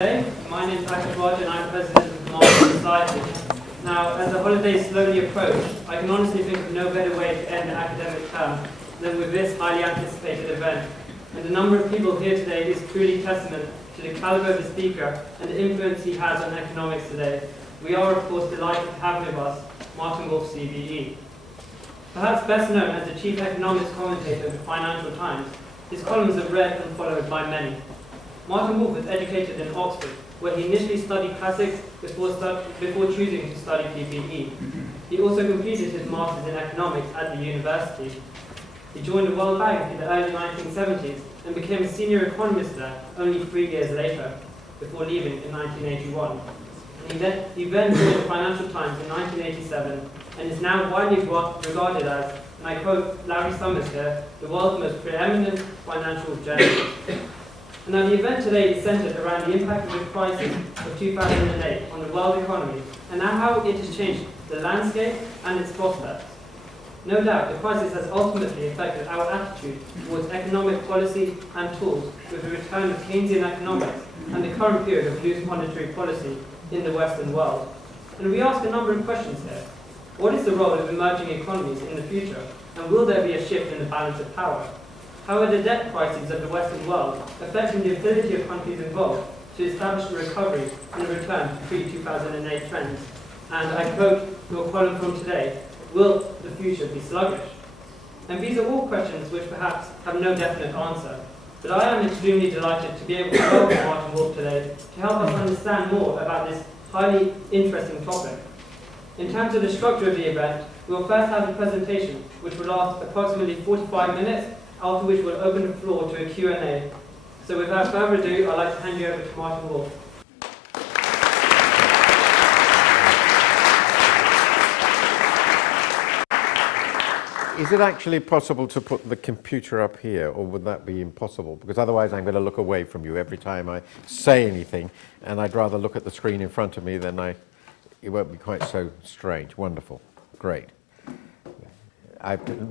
Hey, my name is Ischia and I'm president of the Market Society. Now, as the holidays slowly approach, I can honestly think of no better way to end the academic term than with this highly anticipated event. And the number of people here today is truly testament to the caliber of the speaker and the influence he has on economics today. We are, of course, delighted to have with us Martin Wolf CBE. Perhaps best known as the chief economics commentator of the Financial Times, his columns are read and followed by many. Martin Wolf was educated in Oxford, where he initially studied classics before choosing to study PPE. He also completed his master's in economics at the university. He joined the World Bank in the early 1970s and became a senior economist there only 3 years later, before leaving in 1981. And he then joined the Financial Times in 1987 and is now widely regarded as, and I quote Larry Summers here, the world's most preeminent financial journalist. Now, the event today is centered around the impact of the crisis of 2008 on the world economy and how it has changed the landscape and its prospects. No doubt, the crisis has ultimately affected our attitude towards economic policy and tools with the return of Keynesian economics and the current period of loose monetary policy in the Western world. And we ask a number of questions here. What is the role of emerging economies in the future? And will there be a shift in the balance of power? How are the debt crises of the Western world affecting the ability of countries involved to establish a recovery and a return to pre-2008 trends? And I quote your column from today, will the future be sluggish? And these are all questions which perhaps have no definite answer. But I am extremely delighted to be able to welcome Martin Wolf today to help us understand more about this highly interesting topic. In terms of the structure of the event, we will first have a presentation which will last approximately 45 minutes, after which we'll open the floor to a Q&A. So without further ado, I'd like to hand you over to Martin Wolf. Is it actually possible to put the computer up here, or would that be impossible? Because otherwise I'm going to look away from you every time I say anything, and I'd rather look at the screen in front of me than it won't be quite so strange. Wonderful. Great.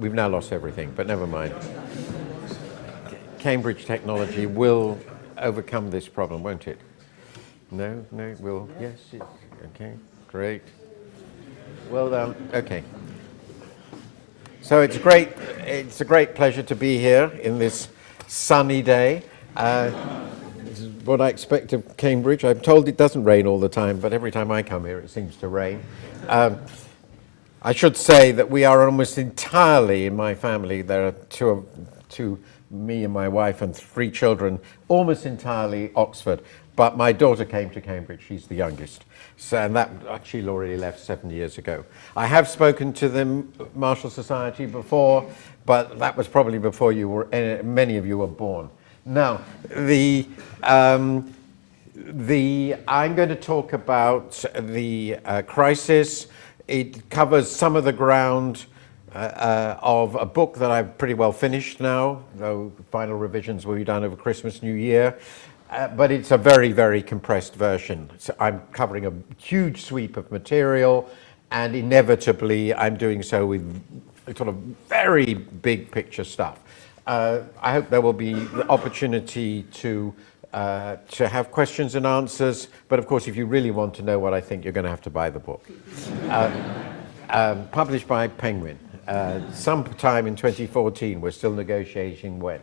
We've now lost everything, but never mind. Cambridge technology will overcome this problem, won't it? No, it will. Yes, okay, great. Well done. Okay. So it's a great pleasure to be here in this sunny day. This is what I expect of Cambridge. I'm told it doesn't rain all the time, but every time I come here it seems to rain. I should say that we are almost entirely in my family. There are two, me and my wife and 3 children, almost entirely Oxford. But my daughter came to Cambridge. She's the youngest. So, and that she already left 7 years ago. I have spoken to the Marshall Society before, but that was probably before many of you were born. Now, I'm going to talk about the crisis. It covers some of the ground of a book that I've pretty well finished now, though final revisions will be done over Christmas, New Year. But it's a very, very compressed version. So I'm covering a huge sweep of material, and inevitably I'm doing so with sort of very big picture stuff. I hope there will be the opportunity to have questions and answers, but of course if you really want to know what I think, you're going to have to buy the book. Published by Penguin, sometime in 2014. We're still negotiating when.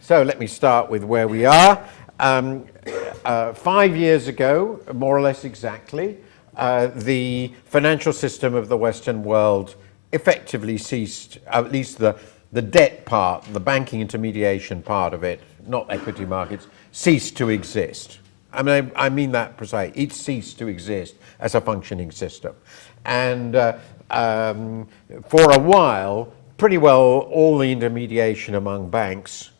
So let me start with where we are. 5 years ago, more or less exactly, the financial system of the Western world effectively ceased, at least the debt part, the banking intermediation part of it, not equity markets, ceased to exist. I mean that precisely. It ceased to exist as a functioning system. And for a while, pretty well all the intermediation among banks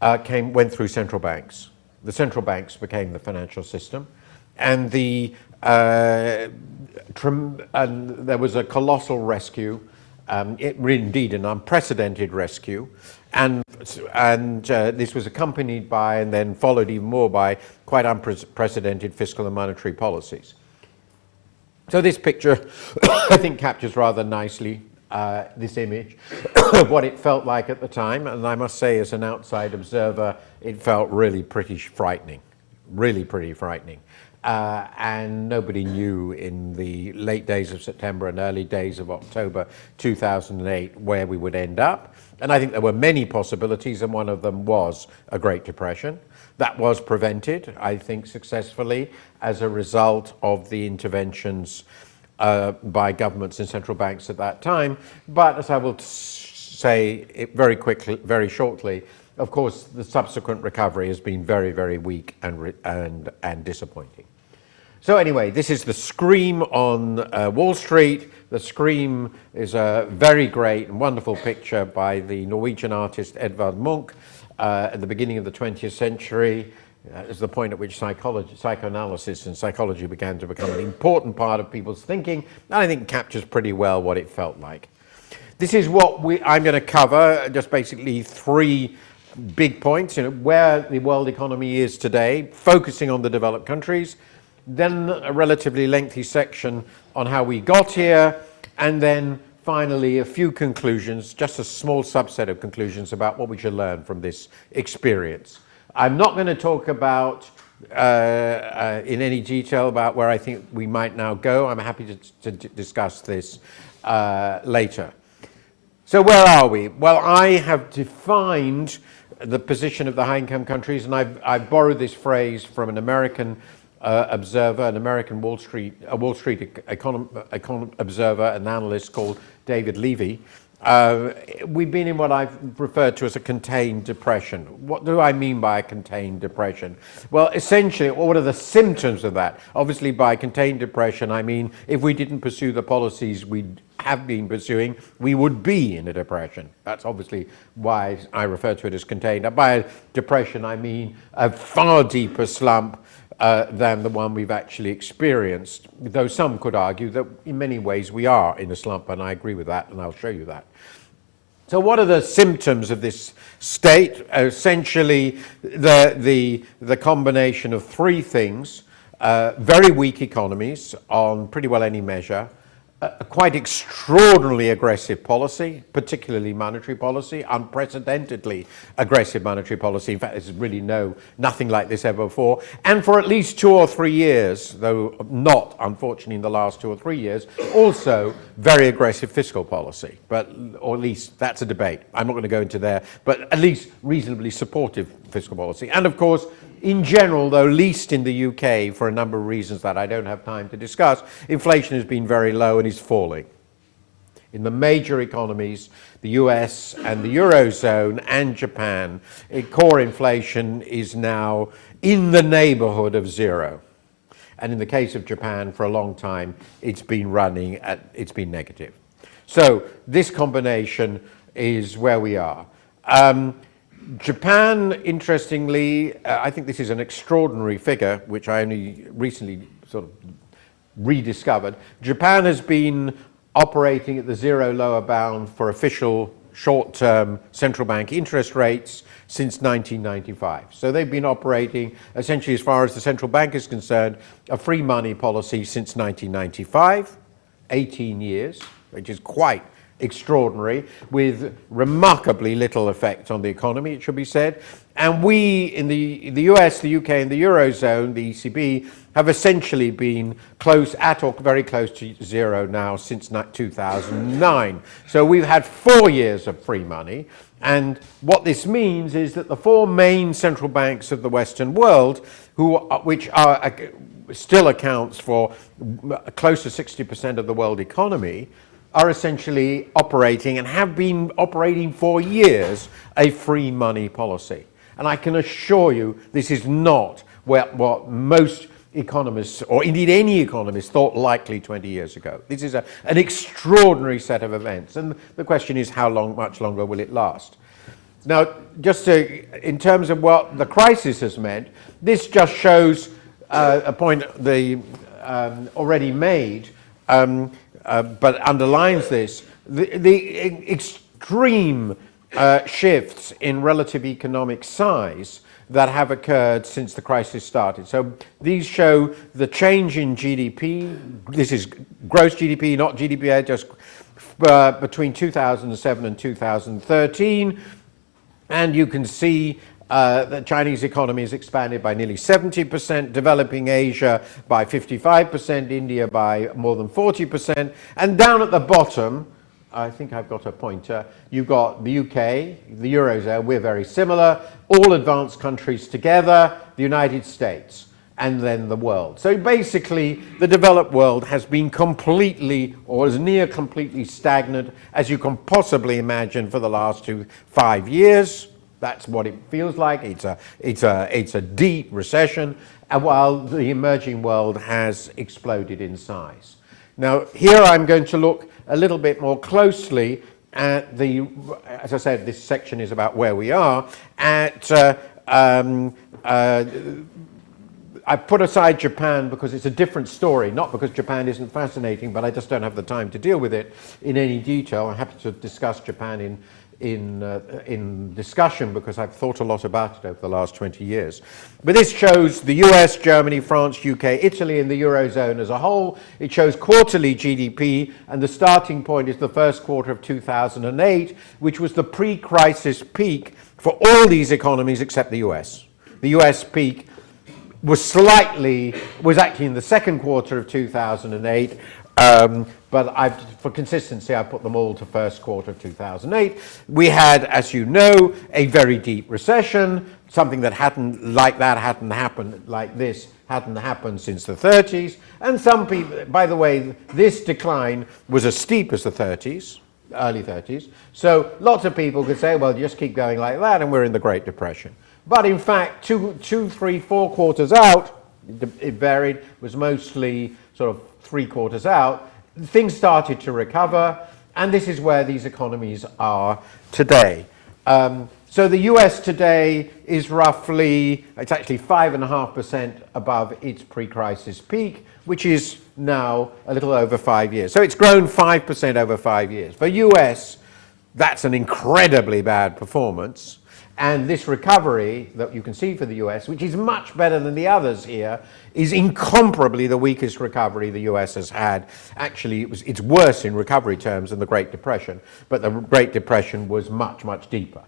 went through central banks. The central banks became the financial system, and there was a colossal rescue, indeed an unprecedented rescue, and this was accompanied by and then followed even more by quite unprecedented fiscal and monetary policies. So this picture, I think, captures rather nicely this image of what it felt like at the time, and I must say, as an outside observer, it felt really pretty frightening. really pretty frightening. And nobody knew in the late days of September and early days of October 2008 where we would end up. And I think there were many possibilities, and one of them was a Great Depression. That was prevented, I think, successfully as a result of the interventions by governments and central banks at that time. But as I will say it very quickly, very shortly, of course, the subsequent recovery has been very, very weak and disappointing. So anyway, this is the Scream on Wall Street. The Scream is a very great and wonderful picture by the Norwegian artist Edvard Munch at the beginning of the 20th century. Is the point at which psychoanalysis and psychology began to become an important part of people's thinking, and I think captures pretty well what it felt like. This is what I'm going to cover, just basically three big points, where the world economy is today, focusing on the developed countries, then a relatively lengthy section on how we got here, and then finally a few conclusions, just a small subset of conclusions about what we should learn from this experience. I'm not going to talk about in any detail about where I think we might now go. I'm happy to discuss this later. So where are we? Well, I have defined the position of the high-income countries, and I've borrowed this phrase from an American observer, an American Wall Street observer, an analyst called David Levy. We've been in what I've referred to as a contained depression. What do I mean by a contained depression? Well, essentially, what are the symptoms of that? Obviously, by contained depression, I mean if we didn't pursue the policies we have been pursuing, we would be in a depression. That's obviously why I refer to it as contained. By depression, I mean a far deeper slump than the one we've actually experienced, though some could argue that in many ways we are in a slump, and I agree with that, and I'll show you that. So what are the symptoms of this state? Essentially, the combination of three things: very weak economies on pretty well any measure, a quite extraordinarily aggressive policy, particularly monetary policy, unprecedentedly aggressive monetary policy. In fact, there's really nothing like this ever before. And for at least 2 or 3 years, though not, unfortunately, in the last 2 or 3 years, also very aggressive fiscal policy. Or at least that's a debate. I'm not going to go into there, but at least reasonably supportive fiscal policy. And of course, in general, though least in the UK, for a number of reasons that I don't have time to discuss, inflation has been very low and is falling. In the major economies, the US and the Eurozone and Japan, core inflation is now in the neighborhood of zero. And in the case of Japan, for a long time, it's been negative. So this combination is where we are. Japan, interestingly, I think this is an extraordinary figure, which I only recently sort of rediscovered. Japan has been operating at the zero lower bound for official short-term central bank interest rates since 1995. So they've been operating, essentially, as far as the central bank is concerned, a free money policy since 1995, 18 years, which is quite extraordinary, with remarkably little effect on the economy, it should be said. And we, in the US, the UK, and the Eurozone, the ECB, have essentially been close at or very close to zero now since 2009. So we've had 4 years of free money. And what this means is that the four main central banks of the Western world, which still accounts for close to 60% of the world economy, are essentially operating and have been operating for years a free money policy. And I can assure you this is not what most economists, or indeed any economist, thought likely 20 years ago. This is an extraordinary set of events, and the question is how much longer will it last? Now, just in terms of what the crisis has meant, this just shows a point they already made, but underlines this, the extreme shifts in relative economic size that have occurred since the crisis started. So these show the change in GDP. This is gross GDP, not GDP, just between 2007 and 2013. And you can see The Chinese economy has expanded by nearly 70%, developing Asia by 55%, India by more than 40%. And down at the bottom, I think I've got a pointer, you've got the UK, the Eurozone, we're very similar, all advanced countries together, the United States, and then the world. So basically, the developed world has been completely, or as near completely stagnant as you can possibly imagine for the last 5 years. That's what it feels like. It's a deep recession, while the emerging world has exploded in size. Now, here I'm going to look a little bit more closely at as I said, this section is about where we are, I put aside Japan because it's a different story, not because Japan isn't fascinating, but I just don't have the time to deal with it in any detail. I'm happy to discuss Japan in discussion because I've thought a lot about it over the last 20 years. But this shows the US, Germany, France, UK, Italy, and the Eurozone as a whole. It shows quarterly GDP, and the starting point is the first quarter of 2008, which was the pre-crisis peak for all these economies except the US. The US peak was actually in the second quarter of 2008, but for consistency, I put them all to first quarter of 2008. We had, as you know, a very deep recession, something that hadn't happened like this, hadn't happened since the 30s. And some people, by the way, this decline was as steep as the 30s, early 30s. So lots of people could say, well, just keep going like that, and we're in the Great Depression. But in fact, 2, 3, 4 quarters out, it varied, was mostly sort of 3 quarters out, things started to recover, and this is where these economies are today. So the US today is roughly, it's actually 5.5% above its pre-crisis peak, which is now a little over 5 years. So it's grown 5% over 5 years. For US, that's an incredibly bad performance. And this recovery that you can see for the US, which is much better than the others here, is incomparably the weakest recovery the US has had. Actually, it's worse in recovery terms than the Great Depression, but the Great Depression was much, much deeper.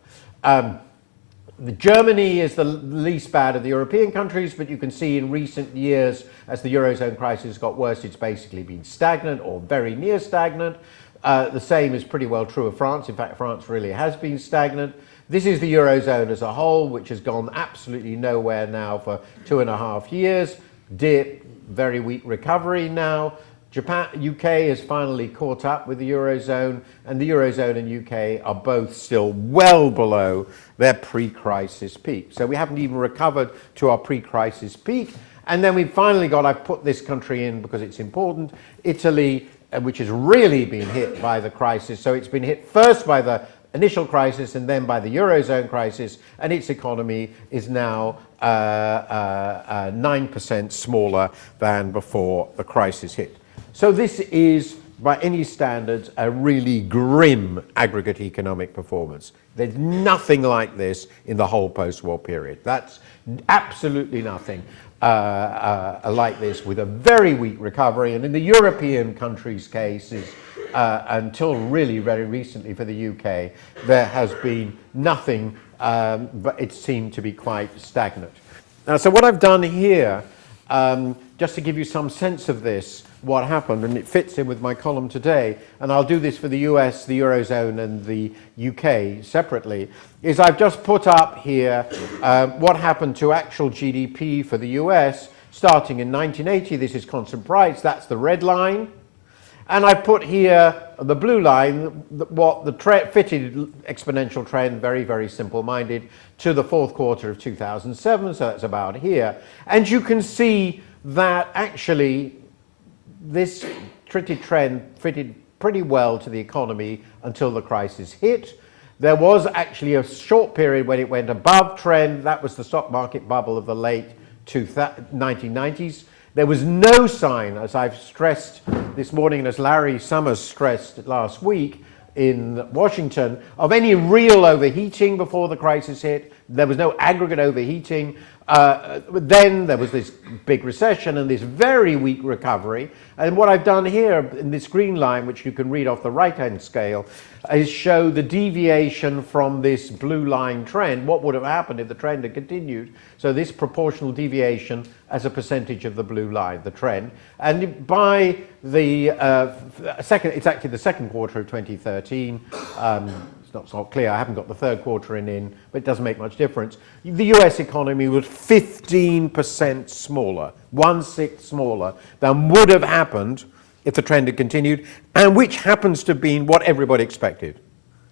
Germany is the least bad of the European countries, but you can see in recent years, as the Eurozone crisis got worse, it's basically been stagnant or very near stagnant. The same is pretty well true of France. In fact, France really has been stagnant. This is the Eurozone as a whole, which has gone absolutely nowhere now for 2.5 years. Dip, very weak recovery now. UK has finally caught up with the Eurozone, and the Eurozone and UK are both still well below their pre-crisis peak. So we haven't even recovered to our pre-crisis peak. And then we've finally got, I've put this country in because it's important, Italy, which has really been hit by the crisis. So it's been hit first by the initial crisis and then by the Eurozone crisis, and its economy is now 9% smaller than before the crisis hit. So this is, by any standards, a really grim aggregate economic performance. There's nothing like this in the whole post-war period. That's absolutely nothing like this, with a very weak recovery. And in the European countries' cases, until really very recently for the UK, there has been nothing, but it seemed to be quite stagnant. Now, so what I've done here, just to give you some sense of this, what happened, and it fits in with my column today, and I'll do this for the US, the Eurozone, and the UK separately, is I've just put up here what happened to actual GDP for the US starting in 1980. This is constant price, that's the red line. And I put here the blue line, what the fitted exponential trend, very, very simple-minded, to the fourth quarter of 2007, so that's about here. And you can see that actually this fitted trend fitted pretty well to the economy until the crisis hit. There was actually a short period when it went above trend. That was the stock market bubble of the late 1990s. There was no sign, as I've stressed this morning, and as Larry Summers stressed last week in Washington, of any real overheating before the crisis hit. There was no aggregate overheating. Then there was this big recession and this very weak recovery. And what I've done here in this green line, which you can read off the right-hand scale, is show the deviation from this blue line trend. What would have happened if the trend had continued? So this proportional deviation as a percentage of the blue line, the trend. And by the it's actually the second quarter of 2013. It's not clear, I haven't got the third quarter in, but it doesn't make much difference. The US economy was 15% smaller, 1/6 smaller than would have happened if the trend had continued, and which happens to have been what everybody expected.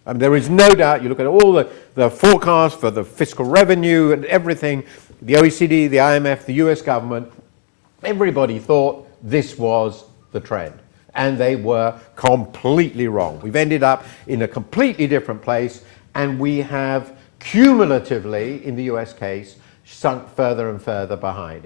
I mean, there is no doubt, you look at all the forecasts for the fiscal revenue and everything, the OECD, the IMF, the US government, everybody thought this was the trend. And they were completely wrong. We've ended up in a completely different place, and we have cumulatively, in the US case, sunk further and further behind.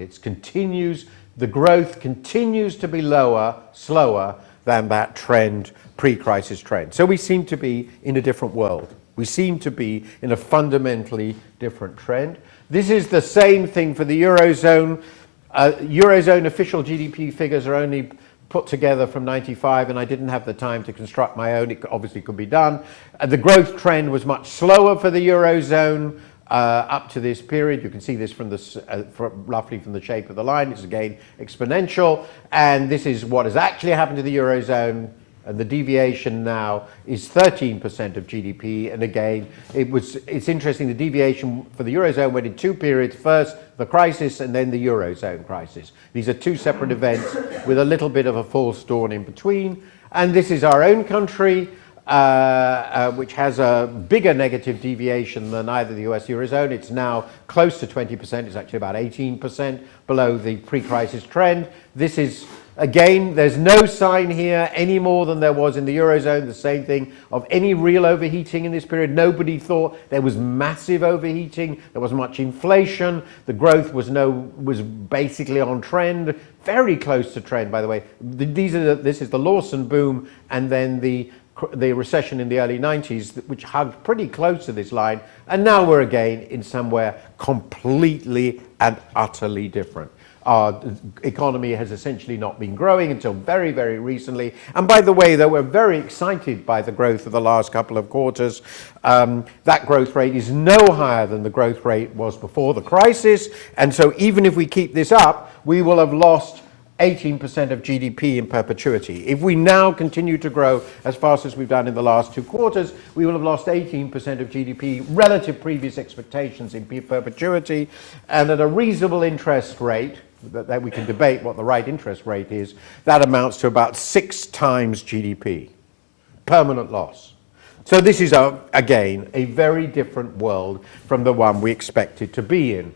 The growth continues to be slower than that trend, pre-crisis trend. So we seem to be in a different world. We seem to be in a fundamentally different trend. This is the same thing for the Eurozone. Eurozone official GDP figures are only put together from 95, and I didn't have the time to construct my own. It obviously could be done. The growth trend was much slower for the Eurozone up to this period. You can see this from roughly from the shape of the line. It's again exponential, and this is what has actually happened to the Eurozone. And the deviation now is 13% of GDP. And again, it's interesting, the deviation for the Eurozone went in two periods. First, the crisis, and then the Eurozone crisis. These are two separate events with a little bit of a false dawn in between. And this is our own country, which has a bigger negative deviation than either the US or Eurozone. It's now close to 20%. It's actually about 18% below the pre-crisis trend. This is, again, there's no sign here any more than there was in the Eurozone, the same thing, of any real overheating in this period. Nobody thought there was massive overheating. There wasn't much inflation. The growth was basically on trend, very close to trend, by the way. This is the Lawson boom, and then the recession in the early 90s, which hugged pretty close to this line. And now we're again in somewhere completely and utterly different. Our economy has essentially not been growing until very, very recently. And by the way, though, we're very excited by the growth of the last couple of quarters. That growth rate is no higher than the growth rate was before the crisis. And so even if we keep this up, we will have lost 18% of GDP in perpetuity. If we now continue to grow as fast as we've done in the last two quarters, we will have lost 18% of GDP relative previous expectations in perpetuity. And at a reasonable interest rate, that we can debate what the right interest rate is, that amounts to about 6 times GDP. Permanent loss. So this is, again, a very different world from the one we expected to be in.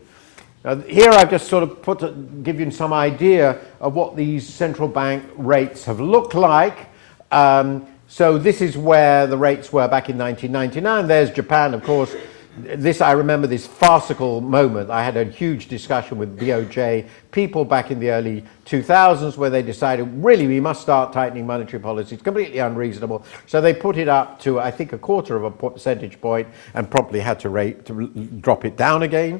Now, here I've just sort of give you some idea of what these central bank rates have looked like. So this is where the rates were back in 1999. There's Japan, of course. I remember this farcical moment. I had a huge discussion with BOJ people back in the early 2000s where they decided, really, we must start tightening monetary policy. It's completely unreasonable. So they put it up to, I think, 1/4 of a percentage point and promptly had to drop it down again.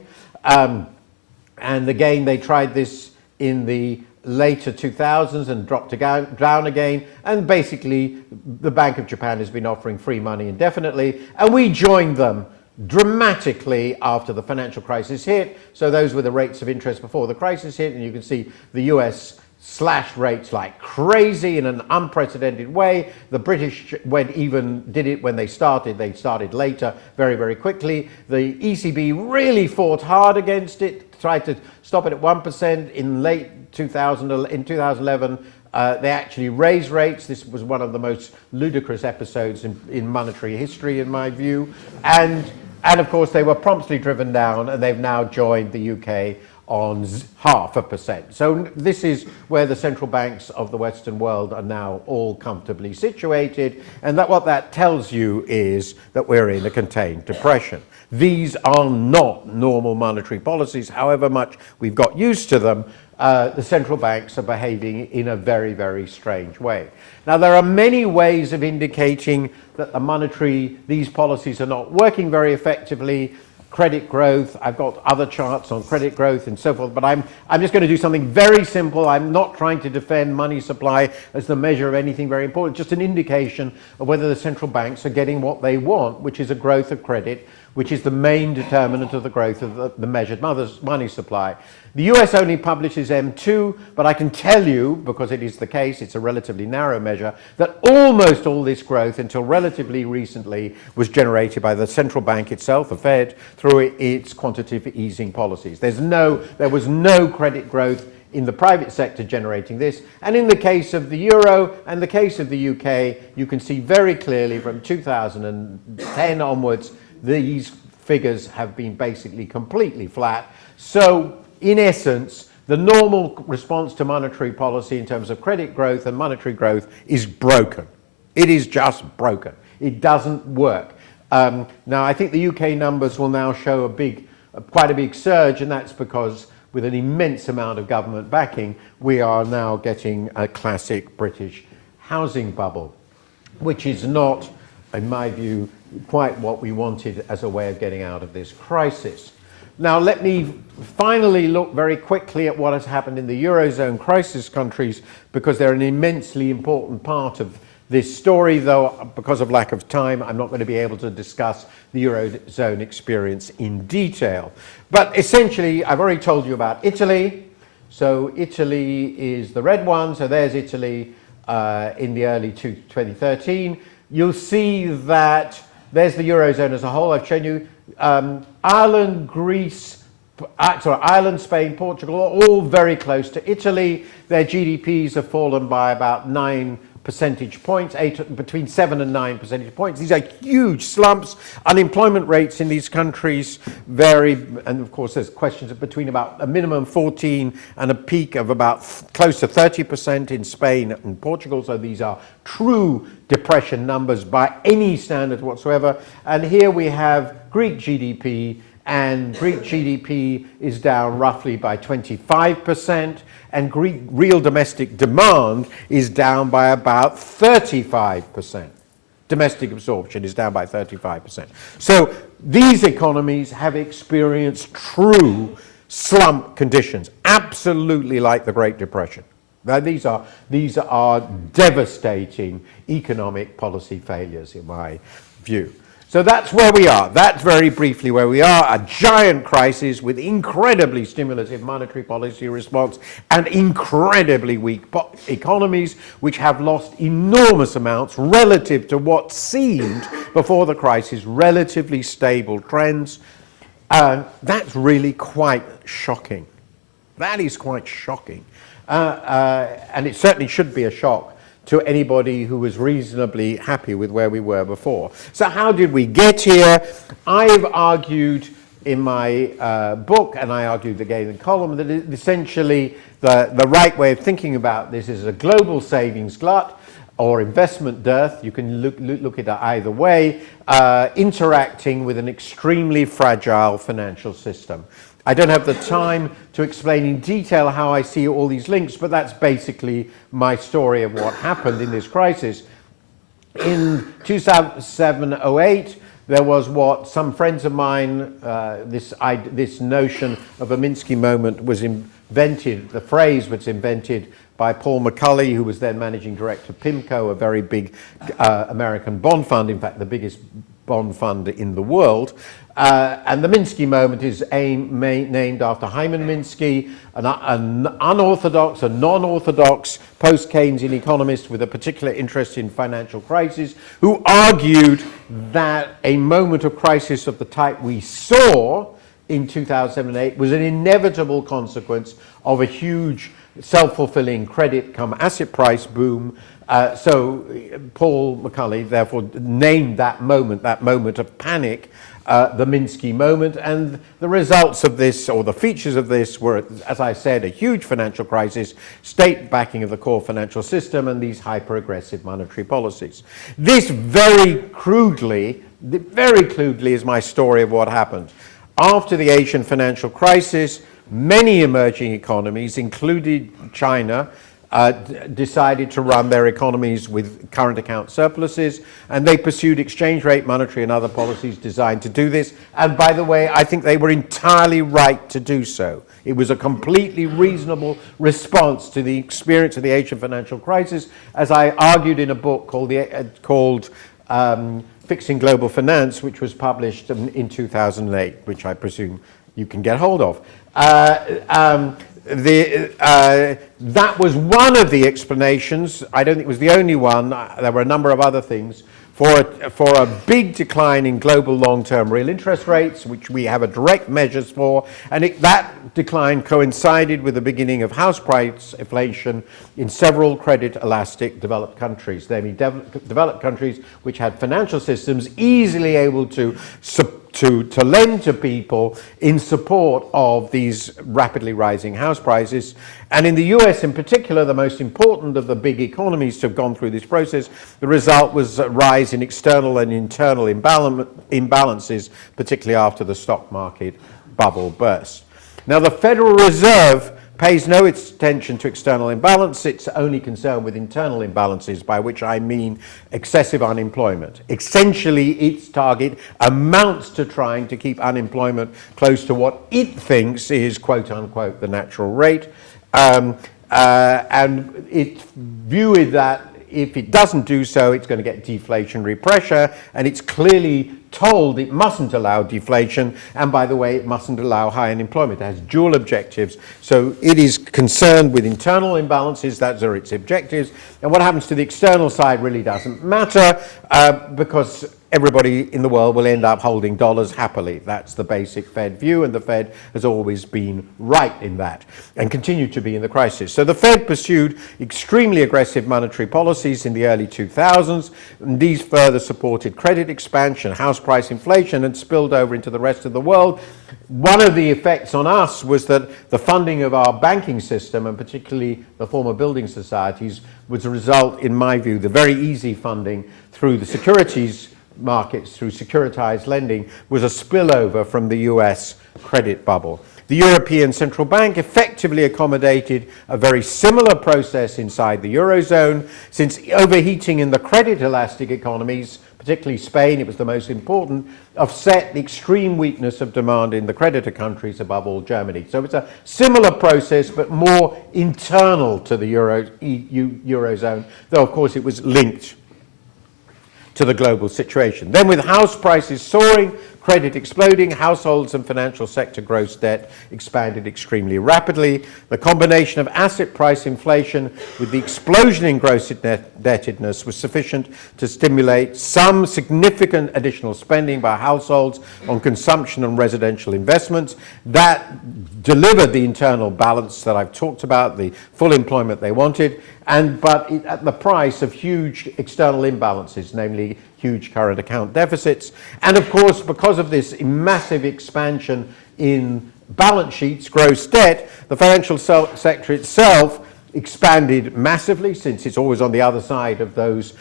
And again, they tried this in the later 2000s and dropped it down again. And basically, the Bank of Japan has been offering free money indefinitely. And we joined them dramatically after the financial crisis hit. So those were the rates of interest before the crisis hit. And you can see the US slashed rates like crazy in an unprecedented way. The British did it when they started. They started later, very, very quickly. The ECB really fought hard against it, tried to stop it at 1%. In late 2011, they actually raised rates. This was one of the most ludicrous episodes in monetary history, in my view. And of course, they were promptly driven down, and they've now joined the UK on 0.5%. So this is where the central banks of the Western world are now all comfortably situated. And what that tells you is that we're in a contained depression. These are not normal monetary policies. However much we've got used to them, the central banks are behaving in a very, very strange way. Now, there are many ways of indicating that these policies are not working very effectively. credit growth. I've got other charts on credit growth and so forth, but I'm just going to do something very simple. I'm not trying to defend money supply as the measure of anything very important, just an indication of whether the central banks are getting what they want, which is a growth of credit, which is the main determinant of the growth of the measured money supply. The US only publishes M2, but I can tell you, because it is the case, it's a relatively narrow measure, that almost all this growth until relatively recently was generated by the central bank itself, the Fed, through its quantitative easing policies. There was no credit growth in the private sector generating this. And in the case of the euro and the case of the UK, you can see very clearly from 2010 onwards, these figures have been basically completely flat. So in essence, the normal response to monetary policy in terms of credit growth and monetary growth is broken. It is just broken. It doesn't work. Now, I think the UK numbers will now show quite a big surge, and that's because with an immense amount of government backing, we are now getting a classic British housing bubble, which is not, in my view, quite what we wanted as a way of getting out of this crisis. Now, let me finally look very quickly at what has happened in the Eurozone crisis countries, because they're an immensely important part of this story, though because of lack of time, I'm not going to be able to discuss the Eurozone experience in detail. But essentially, I've already told you about Italy. So Italy is the red one. So there's Italy in the early 2013. You'll see that there's the Eurozone as a whole. I've shown you Ireland, Ireland, Spain, Portugal are all very close to Italy. Their GDPs have fallen by about 9 percentage points, between 7 and 9 percentage points. These are huge slumps. Unemployment rates in these countries vary, and of course there's questions of between about a minimum 14 and a peak of about close to 30% in Spain and Portugal. So these are true depression numbers by any standard whatsoever. And here we have Greek GDP, and Greek GDP is down roughly by 25%, and Greek real domestic demand is down by about 35%. Domestic absorption is down by 35%. So these economies have experienced true slump conditions, absolutely like the Great Depression. Now, these are devastating economic policy failures, in my view. So that's where we are. That's very briefly where we are, a giant crisis with incredibly stimulative monetary policy response and incredibly weak economies which have lost enormous amounts relative to what seemed, before the crisis, relatively stable trends. That's really quite shocking. That is quite shocking. And it certainly should be a shock to anybody who was reasonably happy with where we were before. So how did we get here? I've argued in my book, and I argued again in the column, that essentially the right way of thinking about this is a global savings glut or investment dearth. You can look at it either way, interacting with an extremely fragile financial system. I don't have the time to explain in detail how I see all these links, but that's basically my story of what happened in this crisis. In 2007-08, there was what some friends of mine, this notion of a Minsky moment was invented, the phrase was invented by Paul McCulley, who was then managing director of PIMCO, a very big American bond fund, in fact the biggest bond fund in the world. And the Minsky moment is named after Hyman Minsky, an unorthodox, a non-orthodox post-Keynesian economist with a particular interest in financial crisis, who argued that a moment of crisis of the type we saw in 2007-08 was an inevitable consequence of a huge self-fulfilling credit come asset price boom. So Paul McCulley therefore named that moment of panic, the Minsky moment, and the results of this, or the features of this, were, as I said, a huge financial crisis, state backing of the core financial system, and these hyper-aggressive monetary policies. This very crudely is my story of what happened. After the Asian financial crisis, many emerging economies, including China, decided to run their economies with current account surpluses, and they pursued exchange rate, monetary and other policies designed to do this. And by the way, I think they were entirely right to do so. It was a completely reasonable response to the experience of the Asian financial crisis, as I argued in a book called Fixing Global Finance, which was published in 2008, which I presume you can get hold of. That was one of the explanations. I don't think it was the only one. There were a number of other things for a big decline in global long-term real interest rates, which we have a direct measures for, and that decline coincided with the beginning of house price inflation in several credit-elastic developed countries. Namely, developed countries which had financial systems easily able to lend to people in support of these rapidly rising house prices. And in the US in particular, the most important of the big economies to have gone through this process, the result was a rise in external and internal imbalances, particularly after the stock market bubble burst. Now, the Federal Reserve pays no attention to external imbalance. It's only concerned with internal imbalances, by which I mean excessive unemployment. Essentially, its target amounts to trying to keep unemployment close to what it thinks is, quote unquote, the natural rate. And its view is that if it doesn't do so, it's going to get deflationary pressure, and it's clearly told it mustn't allow deflation, and by the way, it mustn't allow high unemployment. It has dual objectives. So it is concerned with internal imbalances, those are its objectives, and what happens to the external side really doesn't matter, because everybody in the world will end up holding dollars happily. That's the basic Fed view, and the Fed has always been right in that and continued to be in the crisis. So the Fed pursued extremely aggressive monetary policies in the early 2000s, and these further supported credit expansion, house price inflation, and spilled over into the rest of the world. One of the effects on us was that the funding of our banking system, and particularly the former building societies, was a result, in my view, the very easy funding through the securities markets, through securitized lending, was a spillover from the US credit bubble. The European Central Bank effectively accommodated a very similar process inside the Eurozone, since overheating in the credit elastic economies, particularly Spain, it was the most important, offset the extreme weakness of demand in the creditor countries, above all Germany. So it's a similar process, but more internal to the Eurozone, though of course it was linked to the global situation. Then, with house prices soaring, credit exploding, households and financial sector gross debt expanded extremely rapidly. The combination of asset price inflation with the explosion in gross indebtedness was sufficient to stimulate some significant additional spending by households on consumption and residential investments. That delivered the internal balance that I've talked about, the full employment they wanted, but at the price of huge external imbalances, namely huge current account deficits. And of course, because of this massive expansion in balance sheets, gross debt, the financial sector itself expanded massively, since it's always on the other side of those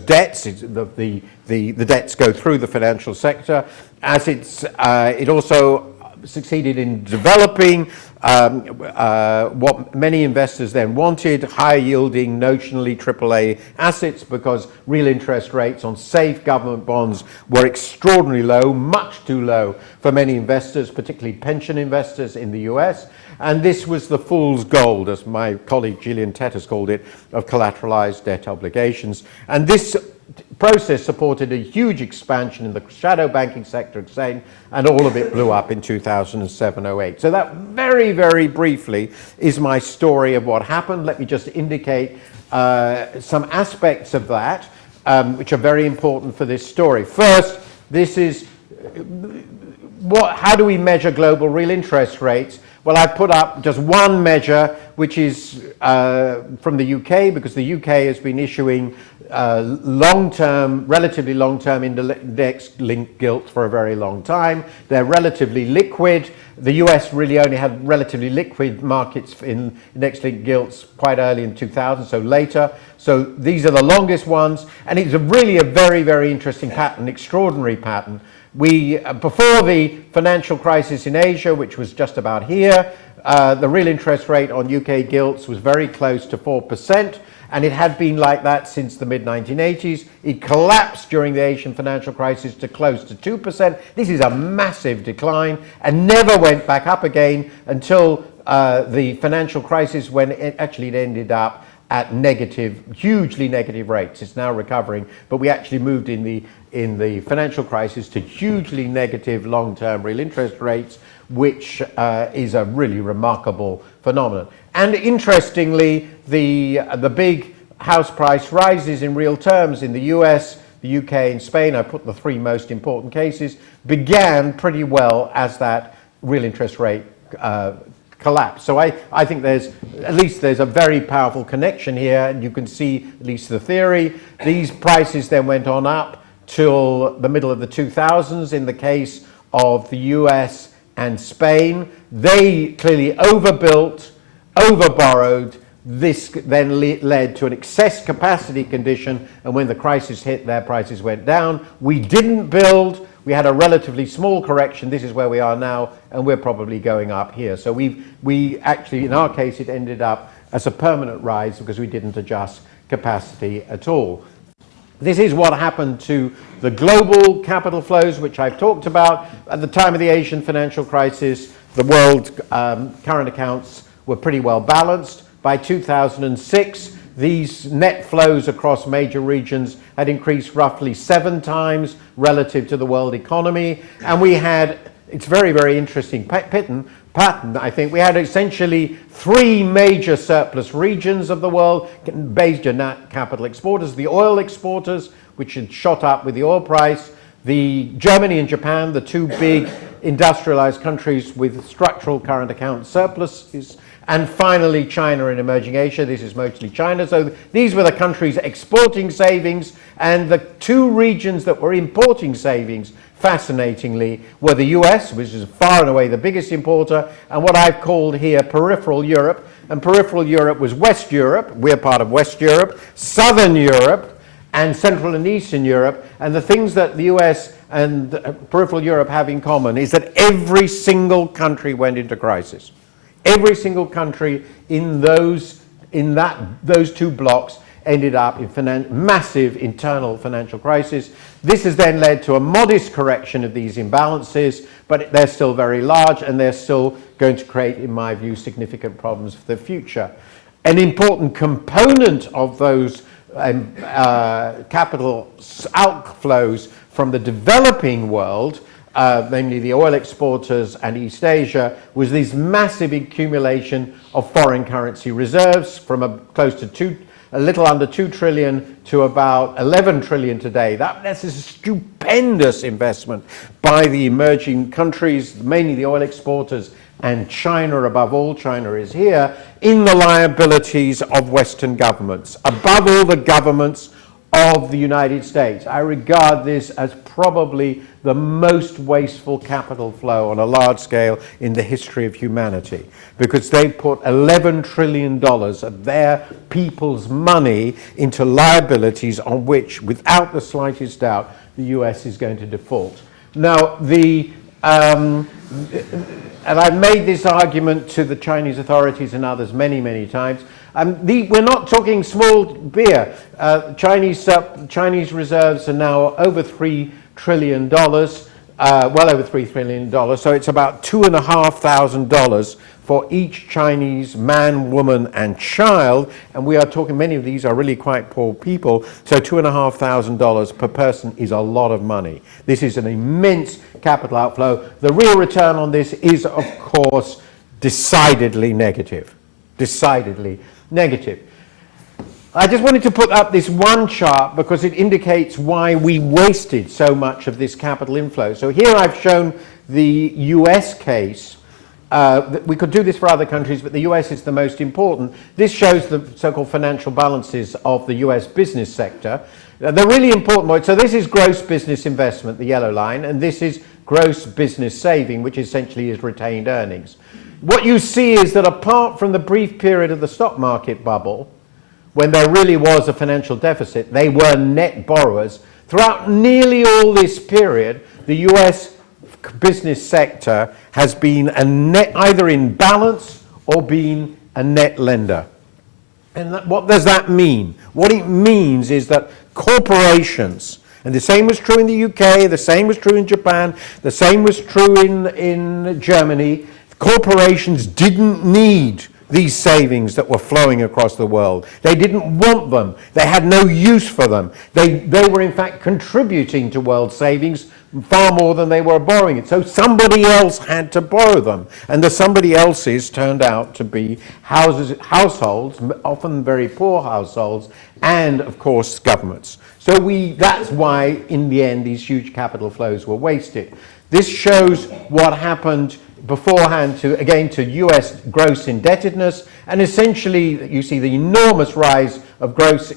debts. The debts go through the financial sector. As it also succeeded in developing what many investors then wanted, high yielding, notionally AAA assets, because real interest rates on safe government bonds were extraordinarily low, much too low for many investors, particularly pension investors in the US. And this was the fool's gold, as my colleague Gillian Tett has called it, of collateralized debt obligations. And this process supported a huge expansion in the shadow banking sector, and all of it blew up in 2007-08. So that very, very briefly is my story of what happened. Let me just indicate some aspects of that which are very important for this story. First, this is how do we measure global real interest rates? Well, I put up just one measure, which is from the UK, because the UK has been issuing relatively long-term index-linked gilts for a very long time. They're relatively liquid. The US really only had relatively liquid markets in index-linked gilts quite early in 2000, so later. So these are the longest ones, and it's really a very, very interesting pattern, extraordinary pattern. Before the financial crisis in Asia, which was just about here, the real interest rate on UK gilts was very close to 4%, and it had been like that since the mid-1980s. It collapsed during the Asian financial crisis to close to 2%. This is a massive decline and never went back up again until the financial crisis, when it ended up at negative, hugely negative rates. It's now recovering, but we actually moved in the financial crisis to hugely negative long-term real interest rates, which is a really remarkable phenomenon. And interestingly, the big house price rises in real terms in the US, the UK and Spain, I put the three most important cases, began pretty well as that real interest rate collapse. So I think there's a very powerful connection here, and you can see at least the theory. These prices then went on up till the middle of the 2000s in the case of the US and Spain. They clearly overbuilt, overborrowed. This then led to an excess capacity condition, and when the crisis hit, their prices went down. We didn't build. We had a relatively small correction. This is where we are now, and we're probably going up here. So we actually, in our case, it ended up as a permanent rise because we didn't adjust capacity at all. This is what happened to the global capital flows, which I've talked about. At the time of the Asian financial crisis, the world current accounts were pretty well balanced. By 2006, these net flows across major regions had increased roughly 7 times relative to the world economy. And we had, it's very, very interesting pattern, I think. We had essentially 3 major surplus regions of the world based on net capital exporters: the oil exporters, which had shot up with the oil price, the Germany and Japan, the 2 big industrialized countries with structural current account surpluses, and finally China and emerging Asia. This is mostly China. So these were the countries exporting savings, and the 2 regions that were importing savings, fascinatingly, were the US, which is far and away the biggest importer, and what I've called here peripheral Europe. And peripheral Europe was West Europe. We're part of West Europe, Southern Europe, and Central and Eastern Europe. And the things that the US and peripheral Europe have in common is that every single country went into crisis. Every single country in those 2 blocks ended up in massive internal financial crisis. This has then led to a modest correction of these imbalances, but they're still very large, and they're still going to create, in my view, significant problems for the future. An important component of those capital outflows from the developing world, namely the oil exporters and East Asia, was this massive accumulation of foreign currency reserves from close to a little under 2 trillion to about 11 trillion today. That's a stupendous investment by the emerging countries, mainly the oil exporters, and China above all. China is here, in the liabilities of Western governments, above all the governments of the United States. I regard this as probably the most wasteful capital flow on a large scale in the history of humanity, because they put $11 trillion of their people's money into liabilities on which, without the slightest doubt, the US is going to default. Now, and I've made this argument to the Chinese authorities and others many, many times. We're not talking small beer. Chinese reserves are now over $3 trillion, well over $3 trillion. So it's about $2,500 for each Chinese man, woman, and child. And we are talking, many of these are really quite poor people. So $2,500 per person is a lot of money. This is an immense capital outflow. The real return on this is, of course, decidedly negative. Decidedly negative. I just wanted to put up this one chart because it indicates why we wasted so much of this capital inflow. So here I've shown the US case. We could do this for other countries, but the US is the most important. This shows the so-called financial balances of the US business sector. They're really important. So this is gross business investment, the yellow line, and this is gross business saving, which essentially is retained earnings. What you see is that apart from the brief period of the stock market bubble, when there really was a financial deficit, they were net borrowers. Throughout nearly all this period, the US business sector has been either in balance or been a net lender. And what does that mean? What it means is that corporations, and the same was true in the UK, the same was true in Japan, the same was true in Germany, corporations didn't need these savings that were flowing across the world. They didn't want them. They had no use for them. They were in fact contributing to world savings far more than they were borrowing it. So somebody else had to borrow them. And the somebody else's turned out to be households, often very poor households, and of course governments. So that's why in the end these huge capital flows were wasted. This shows what happened beforehand to US gross indebtedness, and essentially you see the enormous rise of gross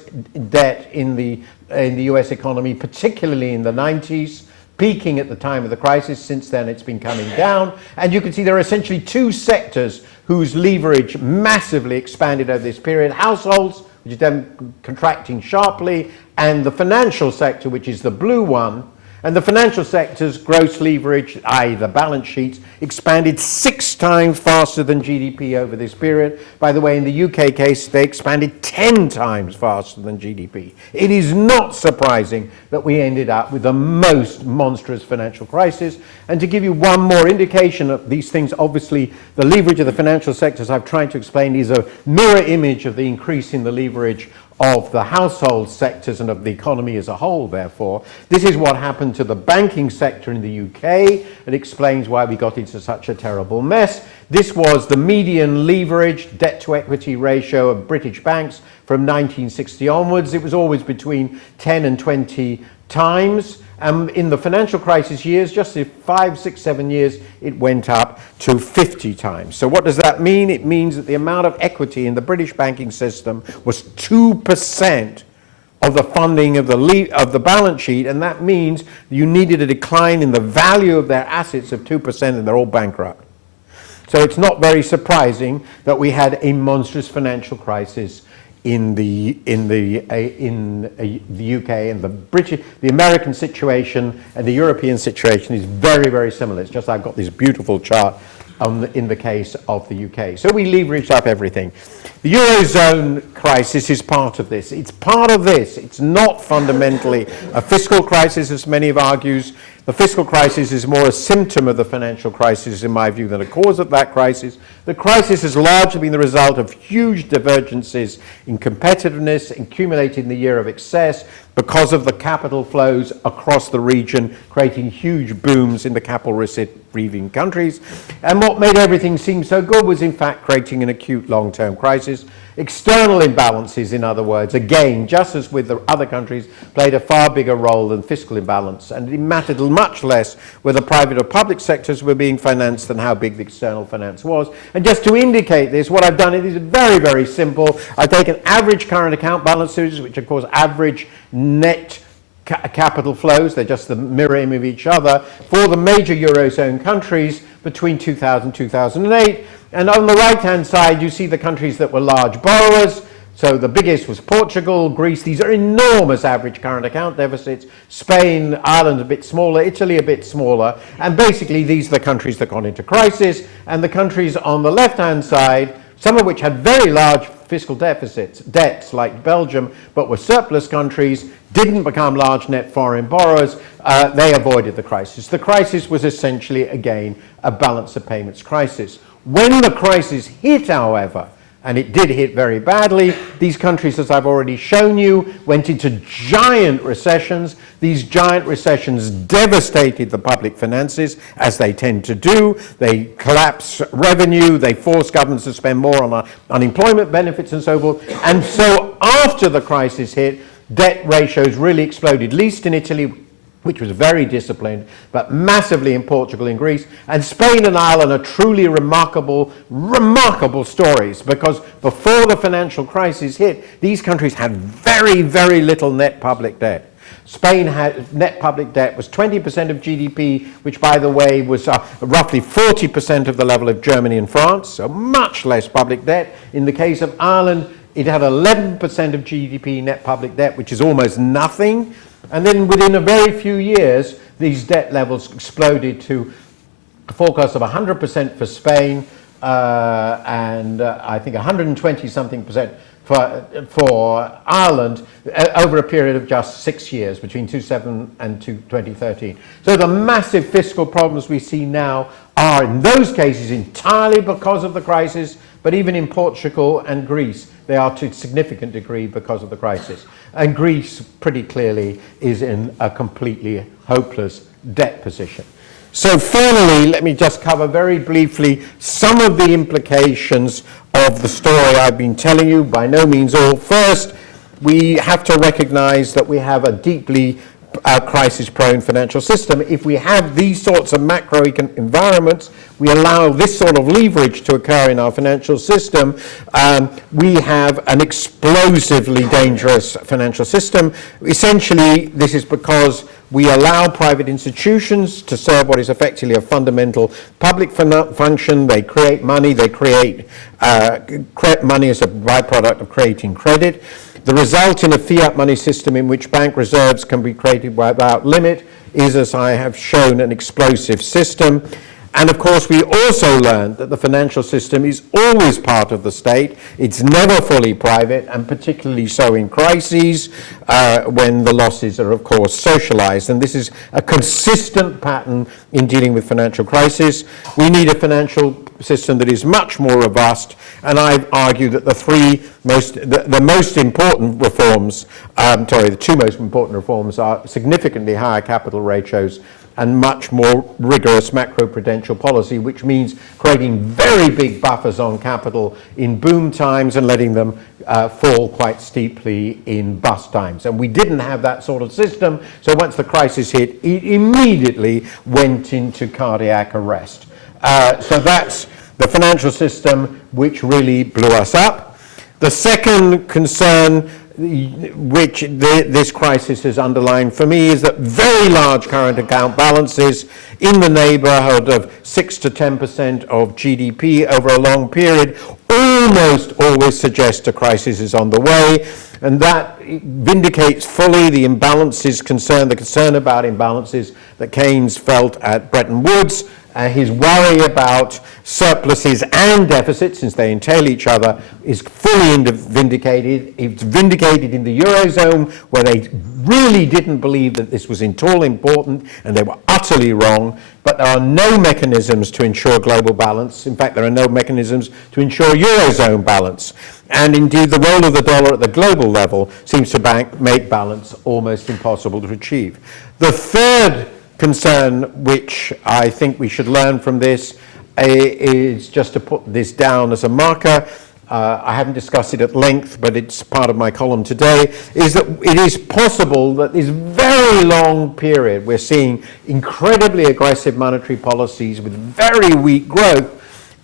debt in the US economy, particularly in the 90s, peaking at the time of the crisis. Since then it's been coming down, and you can see there are essentially two sectors whose leverage massively expanded over this period: households, which is then contracting sharply, and the financial sector, which is the blue one. And the financial sector's gross leverage, i.e. the balance sheets, expanded 6 times faster than GDP over this period. By the way, in the UK case, they expanded 10 times faster than GDP. It is not surprising that we ended up with the most monstrous financial crisis. And to give you one more indication of these things, obviously, the leverage of the financial sector, as I've tried to explain, is a mirror image of the increase in the leverage of the household sectors and of the economy as a whole, therefore. This is what happened to the banking sector in the UK. It explains why we got into such a terrible mess. This was the median leverage debt-to-equity ratio of British banks from 1960 onwards. It was always between 10 and 20 times. In the financial crisis years, just 5, 6, 7 years, it went up to 50 times. So what does that mean? It means that the amount of equity in the British banking system was 2% of the funding of the balance sheet, and that means you needed a decline in the value of their assets of 2%, and they're all bankrupt. So it's not very surprising that we had a monstrous financial crisis in the UK, and the American situation and the European situation is very, very similar. It's just I've got this beautiful chart in the case of the UK. So we leveraged up everything. The Eurozone crisis is part of this. It's part of this. It's not fundamentally a fiscal crisis, as many have argued. The fiscal crisis is more a symptom of the financial crisis, in my view, than a cause of that crisis. The crisis has largely been the result of huge divergences in competitiveness accumulated in the year of excess because of the capital flows across the region, creating huge booms in the capital receiving countries. And what made everything seem so good was, in fact, creating an acute long-term crisis. External imbalances, in other words, again, just as with the other countries, played a far bigger role than fiscal imbalance, and it mattered much less whether private or public sectors were being financed than how big the external finance was. And just to indicate this, what I've done, it is very, very simple. I've taken average current account balances, which of course average net capital flows, they're just the mirror image of each other, for the major Eurozone countries between 2000 and 2008. And on the right-hand side, you see the countries that were large borrowers. So the biggest was Portugal, Greece. These are enormous average current account deficits. Spain, Ireland a bit smaller, Italy a bit smaller. And basically, these are the countries that got into crisis. And the countries on the left-hand side, some of which had very large fiscal debts like Belgium, but were surplus countries, didn't become large net foreign borrowers. They avoided the crisis. The crisis was essentially, again, a balance of payments crisis. When the crisis hit, however, and it did hit very badly, these countries, as I've already shown you, went into giant recessions. These giant recessions devastated the public finances, as they tend to do. They collapsed revenue, they forced governments to spend more on unemployment benefits and so forth. And so after the crisis hit, debt ratios really exploded, at least in Italy, which was very disciplined, but massively in Portugal and Greece. And Spain and Ireland are truly remarkable, remarkable stories, because before the financial crisis hit, these countries had very, very little net public debt. Spain had net public debt was 20% of GDP, which, by the way, was roughly 40% of the level of Germany and France, so much less public debt. In the case of Ireland, it had 11% of GDP net public debt, which is almost nothing. And then within a very few years, these debt levels exploded to a forecast of 100% for Spain, and I think 120-something% for Ireland over a period of just 6 years, between 2007 and 2013. So the massive fiscal problems we see now are, in those cases, entirely because of the crisis, but even in Portugal and Greece, they are to a significant degree because of the crisis. And Greece, pretty clearly, is in a completely hopeless debt position. So finally, let me just cover very briefly some of the implications of the story I've been telling you, by no means all. First, we have to recognize that we have a deeply crisis-prone financial system. If we have these sorts of macroeconomic environments, we allow this sort of leverage to occur in our financial system, we have an explosively dangerous financial system. Essentially, this is because we allow private institutions to serve what is effectively a fundamental public function. They create money, they create money as a byproduct of creating credit. The result in a fiat money system in which bank reserves can be created without limit is, as I have shown, an explosive system. And of course, we also learned that the financial system is always part of the state. It's never fully private, and particularly so in crises when the losses are, of course, socialized. And this is a consistent pattern in dealing with financial crisis. We need a financial system that is much more robust, and I argue that the two most important reforms are significantly higher capital ratios and much more rigorous macroprudential policy, which means creating very big buffers on capital in boom times and letting them fall quite steeply in bust times. And we didn't have that sort of system, so once the crisis hit, it immediately went into cardiac arrest. So that's the financial system which really blew us up. The second concern which this crisis has underlined for me is that very large current account balances in the neighborhood of 6 to 10% of GDP over a long period almost always suggest a crisis is on the way, and that vindicates fully the imbalances concern, the concern about imbalances that Keynes felt at Bretton Woods. His worry about surpluses and deficits, since they entail each other, is fully vindicated. It's vindicated in the Eurozone, where they really didn't believe that this was at all important, and they were utterly wrong. But there are no mechanisms to ensure global balance. In fact, there are no mechanisms to ensure Eurozone balance. And indeed, the role of the dollar at the global level seems to make balance almost impossible to achieve. The third concern which I think we should learn from this is, just to put this down as a marker, I haven't discussed it at length, but it's part of my column today, is that it is possible that this very long period we're seeing incredibly aggressive monetary policies with very weak growth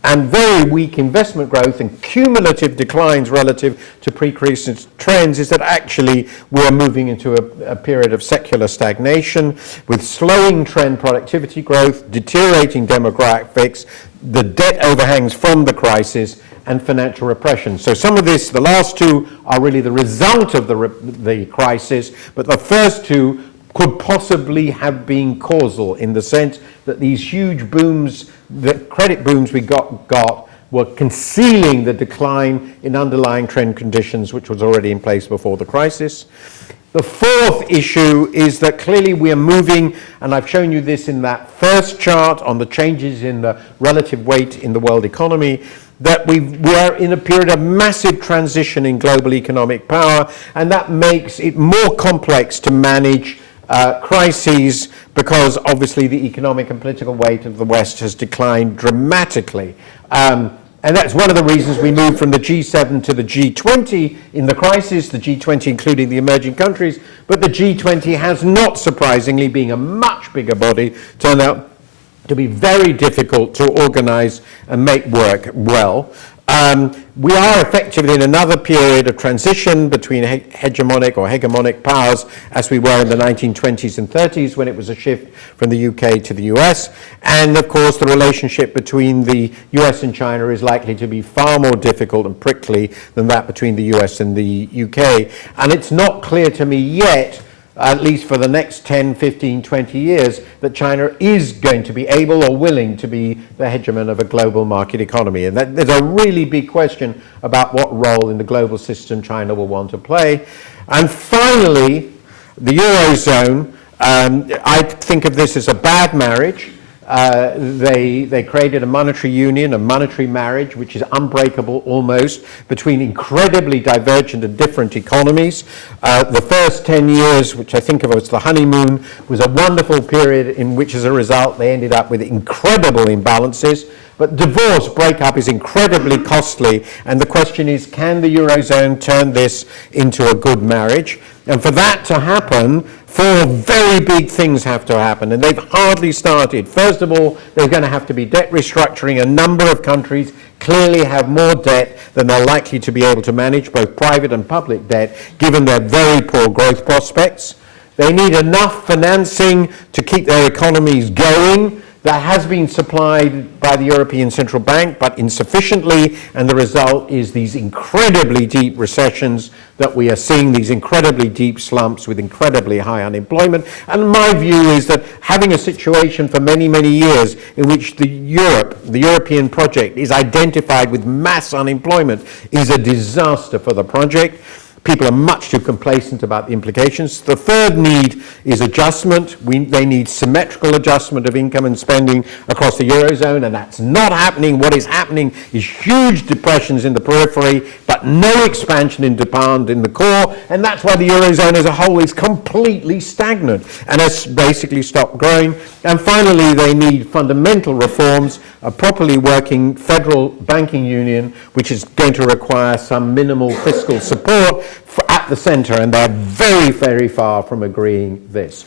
and very weak investment growth and cumulative declines relative to pre-crisis trends, is that actually we're moving into a period of secular stagnation with slowing trend productivity growth, deteriorating demographics, the debt overhangs from the crisis, and financial repression. So some of this, the last two, are really the result of the crisis, but the first two could possibly have been causal in the sense that these huge booms, the credit booms we got were concealing the decline in underlying trend conditions which was already in place before the crisis. The fourth issue is that clearly we are moving, and I've shown you this in that first chart on the changes in the relative weight in the world economy, that we are in a period of massive transition in global economic power, and that makes it more complex to manage crises, because obviously the economic and political weight of the West has declined dramatically. And that's one of the reasons we moved from the G7 to the G20 in the crisis, the G20 including the emerging countries, but the G20 has not surprisingly, being a much bigger body, turned out to be very difficult to organize and make work well. We are effectively in another period of transition between hegemonic powers, as we were in the 1920s and 30s when it was a shift from the UK to the US. And of course, the relationship between the US and China is likely to be far more difficult and prickly than that between the US and the UK. And it's not clear to me yet at least for the next 10, 15, 20 years, that China is going to be able or willing to be the hegemon of a global market economy. And there's a really big question about what role in the global system China will want to play. And finally, the Eurozone, I think of this as a bad marriage. They created a monetary union, a monetary marriage, which is unbreakable almost, between incredibly divergent and different economies. The first 10 years, which I think of as the honeymoon, was a wonderful period in which, as a result, they ended up with incredible imbalances. But divorce, breakup, is incredibly costly, and the question is, can the Eurozone turn this into a good marriage? And for that to happen, four very big things have to happen, and they've hardly started. First of all, there's going to have to be debt restructuring. A number of countries clearly have more debt than they're likely to be able to manage, both private and public debt, given their very poor growth prospects. They need enough financing to keep their economies going. That has been supplied by the European Central Bank, but insufficiently, and the result is these incredibly deep recessions that we are seeing, these incredibly deep slumps with incredibly high unemployment. And my view is that having a situation for many, many years in which the European project is identified with mass unemployment is a disaster for the project. People are much too complacent about the implications. The third need is adjustment. They need symmetrical adjustment of income and spending across the Eurozone, and that's not happening. What is happening is huge depressions in the periphery, but no expansion in demand in the core, and that's why the Eurozone as a whole is completely stagnant and has basically stopped growing. And finally, they need fundamental reforms, a properly working federal banking union, which is going to require some minimal fiscal support at the center, and they're very, very far from agreeing this.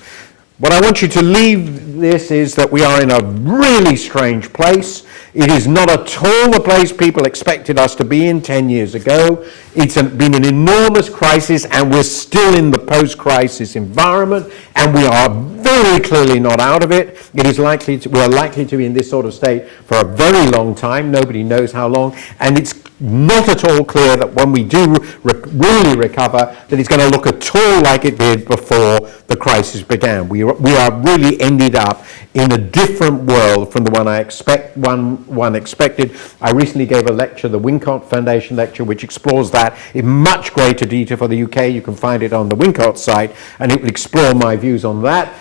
What I want you to leave this is that we are in a really strange place. It is not at all the place people expected us to be in 10 years ago. It's been an enormous crisis, and we're still in the post-crisis environment, and we are very clearly not out of it. We are likely to be in this sort of state for a very long time. Nobody knows how long, and it's not at all clear that when we do really recover, that it's going to look at all like it did before the crisis began. We are really ended up in a different world from the one one expected. I recently gave a lecture, the Wincott Foundation lecture, which explores that in much greater detail for the UK. You can find it on the Wincott site, and it will explore my views on that.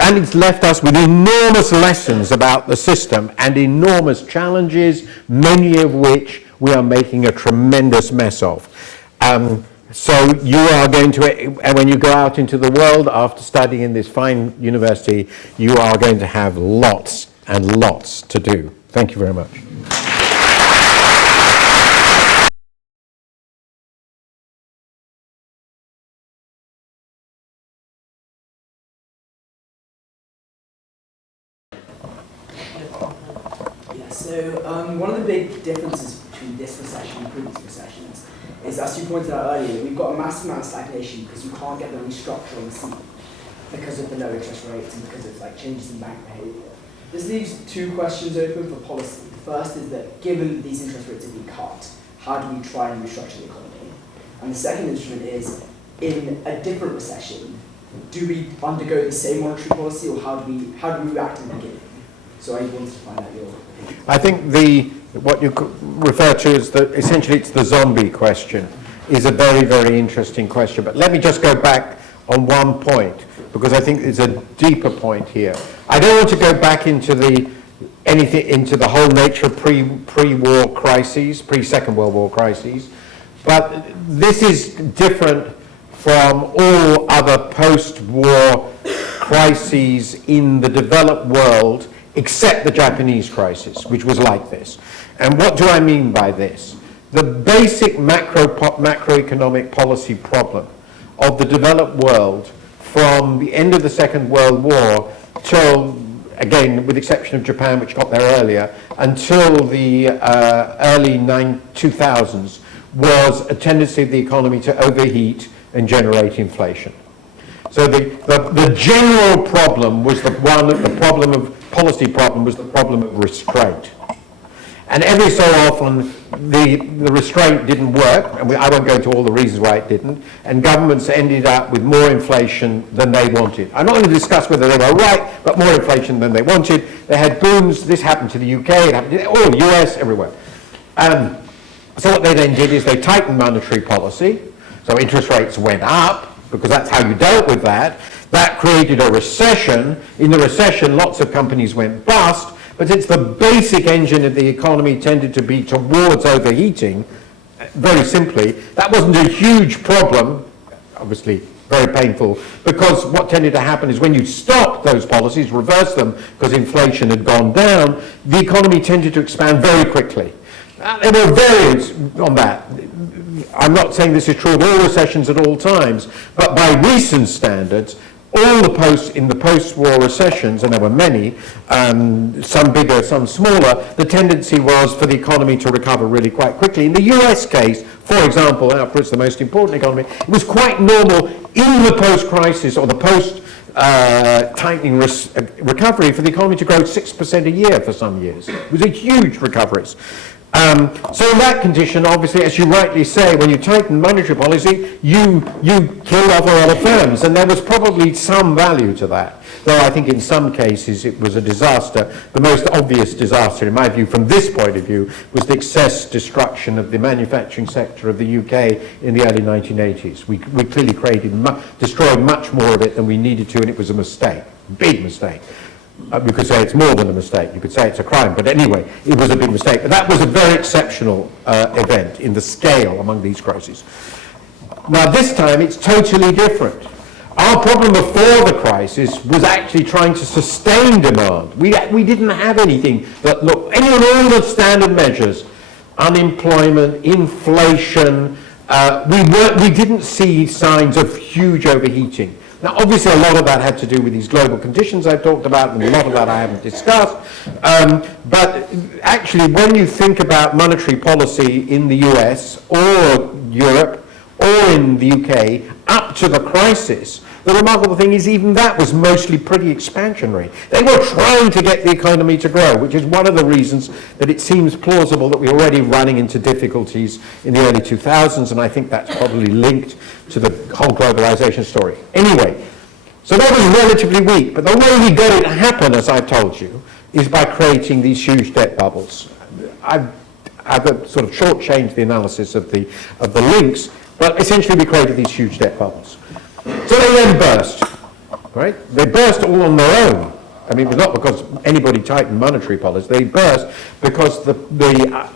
And it's left us with enormous lessons about the system and enormous challenges, many of which we are making a tremendous mess of. So you are going to, when you go out into the world after studying in this fine university, you are going to have lots and lots to do. Thank you very much. So one of the big differences between this recession and previous recessions is, as you pointed out earlier, we've got a massive amount of stagnation because you can't get the restructure on the scene because of the low interest rates and because of changes in bank behaviour. This leaves two questions open for policy. The first is that given these interest rates have been cut, how do we try and restructure the economy? And the second instrument is, in a different recession, do we undergo the same monetary policy, or how do we react in the beginning? So I wanted to find out your opinion. I think what you refer to as essentially it's the zombie question is a very, very interesting question. But let me just go back on one point, because I think there's a deeper point here. I don't want to go back into the whole nature of pre-war crises, pre-Second World War crises, but this is different from all other post-war crises in the developed world, except the Japanese crisis, which was like this. And what do I mean by this? The basic macroeconomic policy problem of the developed world from the end of the Second World War till, again, with the exception of Japan, which got there earlier, until the early 2000s, was a tendency of the economy to overheat and generate inflation. So the general problem was the problem of policy problem was the problem of restraint. And every so often, the restraint didn't work, and I won't go into all the reasons why it didn't, and governments ended up with more inflation than they wanted. I'm not going to discuss whether they were right, but more inflation than they wanted. They had booms. This happened to the UK, it happened to all the US, everywhere. So what they then did is they tightened monetary policy, so interest rates went up, because that's how you dealt with that. That created a recession. In the recession, lots of companies went bust, but since the basic engine of the economy tended to be towards overheating, very simply, that wasn't a huge problem, obviously very painful, because what tended to happen is when you stopped those policies, reversed them because inflation had gone down, the economy tended to expand very quickly. There were variants on that. I'm not saying this is true of all recessions at all times, but by recent standards, all the post-war recessions, and there were many, some bigger, some smaller, the tendency was for the economy to recover really quite quickly. In the US case, for example, after it's the most important economy, it was quite normal in the post-crisis or the post-tightening recovery for the economy to grow 6% a year for some years. It was a huge recovery. So in that condition, obviously, as you rightly say, when you tighten monetary policy, you kill off a lot of firms, and there was probably some value to that. Though I think in some cases it was a disaster. The most obvious disaster, in my view, from this point of view, was the excess destruction of the manufacturing sector of the UK in the early 1980s. We clearly destroyed much more of it than we needed to, and it was a mistake, big mistake. You could say it's more than a mistake, you could say it's a crime, but anyway, it was a big mistake. But that was a very exceptional event in the scale among these crises. Now this time it's totally different. Our problem before the crisis was actually trying to sustain demand. We didn't have anything that looked, all the standard measures, unemployment, inflation, we didn't see signs of huge overheating. Now, obviously, a lot of that had to do with these global conditions I've talked about, and a lot of that I haven't discussed. But actually, when you think about monetary policy in the US or Europe or in the UK up to the crisis, the remarkable thing is even that was mostly pretty expansionary. They were trying to get the economy to grow, which is one of the reasons that it seems plausible that we're already running into difficulties in the early 2000s, and I think that's probably linked to the whole globalization story. Anyway, so that was relatively weak, but the way we got it to happen, as I've told you, is by creating these huge debt bubbles. I've sort of shortchanged the analysis of the links, but essentially we created these huge debt bubbles. So they then burst, right? They burst all on their own. I mean, it was not because anybody tightened monetary policy. They burst because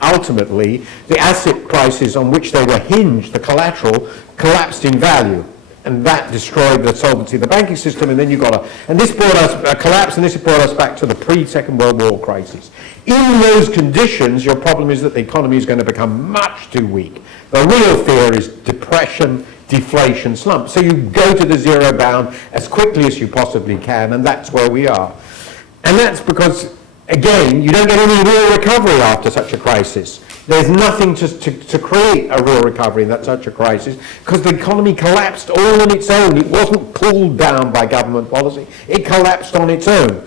ultimately the asset prices on which they were hinged, the collateral, collapsed in value. And that destroyed the solvency of the banking system, and then you got this brought us a collapse, and this brought us back to the pre-Second World War crisis. In those conditions, your problem is that the economy is going to become much too weak. The real fear is depression, deflation, slump. So you go to the zero bound as quickly as you possibly can, and that's where we are. And that's because, again, you don't get any real recovery after such a crisis. There's nothing to create a real recovery in such a crisis because the economy collapsed all on its own. It wasn't pulled down by government policy. It collapsed on its own.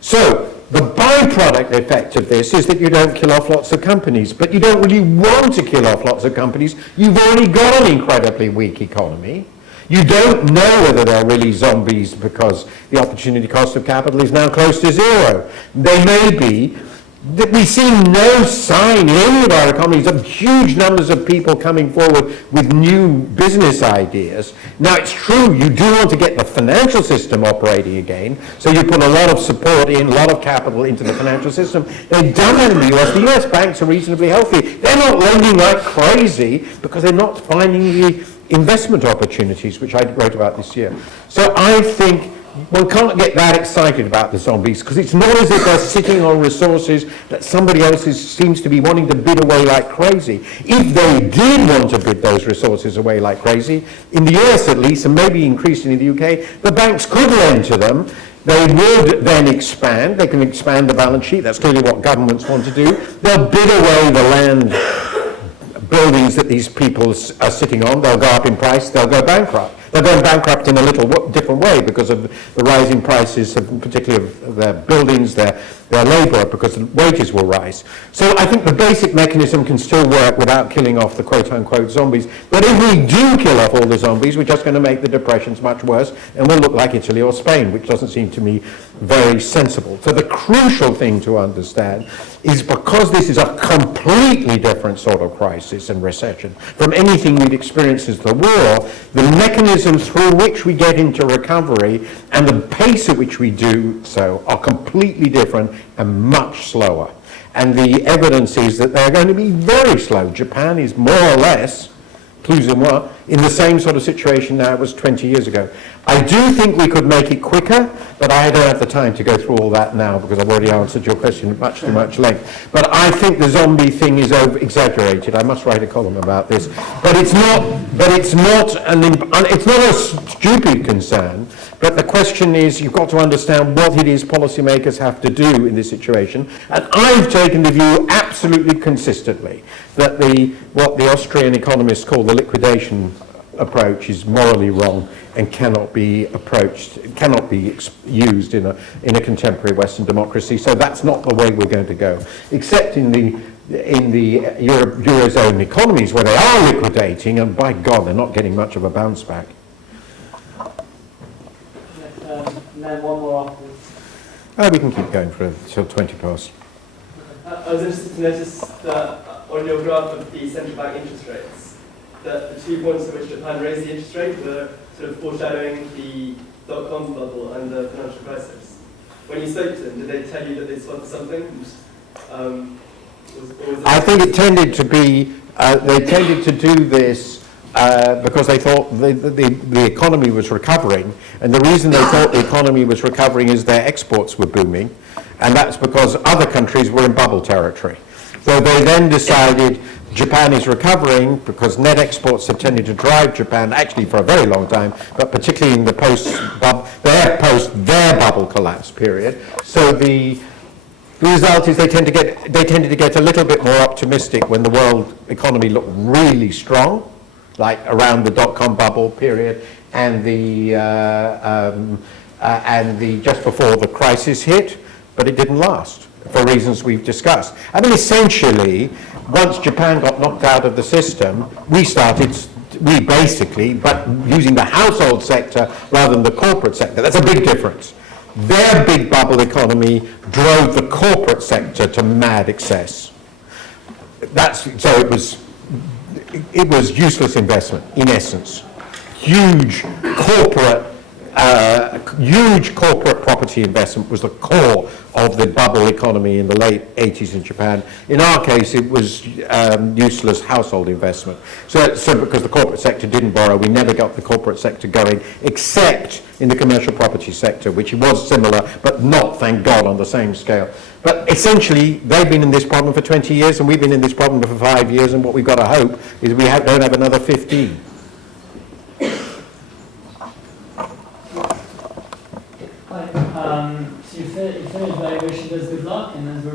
So the byproduct effect of this is that you don't kill off lots of companies, but you don't really want to kill off lots of companies. You've already got an incredibly weak economy. You don't know whether they're really zombies because the opportunity cost of capital is now close to zero. They may be. We see no sign in any of our economies of huge numbers of people coming forward with new business ideas. Now, it's true, you do want to get the financial system operating again, so you put a lot of support in, a lot of capital into the financial system. They've done that in the US. The US banks are reasonably healthy. They're not lending like crazy because they're not finding the investment opportunities, which I wrote about this year. So I think one can't get that excited about the zombies because it's not as if they're sitting on resources that somebody else seems to be wanting to bid away like crazy. If they did want to bid those resources away like crazy, in the US at least, and maybe increasingly in the UK, the banks could lend to them. They would then expand. They can expand the balance sheet. That's clearly what governments want to do. They'll bid away the land buildings that these people are sitting on. They'll go up in price. They'll go bankrupt. They're going bankrupt in a little different way because of the rising prices, particularly of their buildings, their their labour because the wages will rise. So I think the basic mechanism can still work without killing off the quote-unquote zombies. But if we do kill off all the zombies, we're just going to make the depressions much worse, and we'll look like Italy or Spain, which doesn't seem to me very sensible. So the crucial thing to understand is, because this is a completely different sort of crisis and recession from anything we've experienced since the war, the mechanisms through which we get into recovery and the pace at which we do so are completely different and much slower. And the evidence is that they're going to be very slow. Japan is more or less, plus ou moins, in the same sort of situation now it was 20 years ago. I do think we could make it quicker, but I don't have the time to go through all that now because I've already answered your question at much too much length. But I think the zombie thing is over-exaggerated. I must write a column about this. But it's not a stupid concern. But the question is, you've got to understand what it is policymakers have to do in this situation. And I've taken the view absolutely consistently that what the Austrian economists call the liquidation approach is morally wrong and cannot be used in a contemporary Western democracy. So that's not the way we're going to go, except in the Eurozone economies where they are liquidating, and by God, they're not getting much of a bounce back. And then one more afterwards. We can keep going for until 20 past. I was interested to notice that on your graph of the central bank interest rates, that the 2 points at which Japan raised the interest rate were sort of foreshadowing the dot-com bubble and the financial crisis. When you spoke to them, did they tell you that they spotted something? I think it tended to be, they tended to do this because they thought the economy was recovering, and the reason they thought the economy was recovering is their exports were booming, and that's because other countries were in bubble territory. So they then decided Japan is recovering because net exports have tended to drive Japan, actually for a very long time, but particularly in the their bubble collapse period. So the result is they tended to get a little bit more optimistic when the world economy looked really strong, like around the dot-com bubble period and the just before the crisis hit, but it didn't last for reasons we've discussed. I mean, essentially, once Japan got knocked out of the system, we basically, but using the household sector rather than the corporate sector. That's a big difference. Their big bubble economy drove the corporate sector to mad excess. So it was useless investment, in essence. Huge corporate property investment was the core of the bubble economy in the late 80s in Japan. In our case, it was useless household investment. So because the corporate sector didn't borrow, we never got the corporate sector going, except in the commercial property sector, which was similar, but not, thank God, on the same scale. But essentially, they've been in this problem for 20 years, and we've been in this problem for 5 years, and what we've got to hope is we don't have another 15. So you finished by wishing us good luck, and as a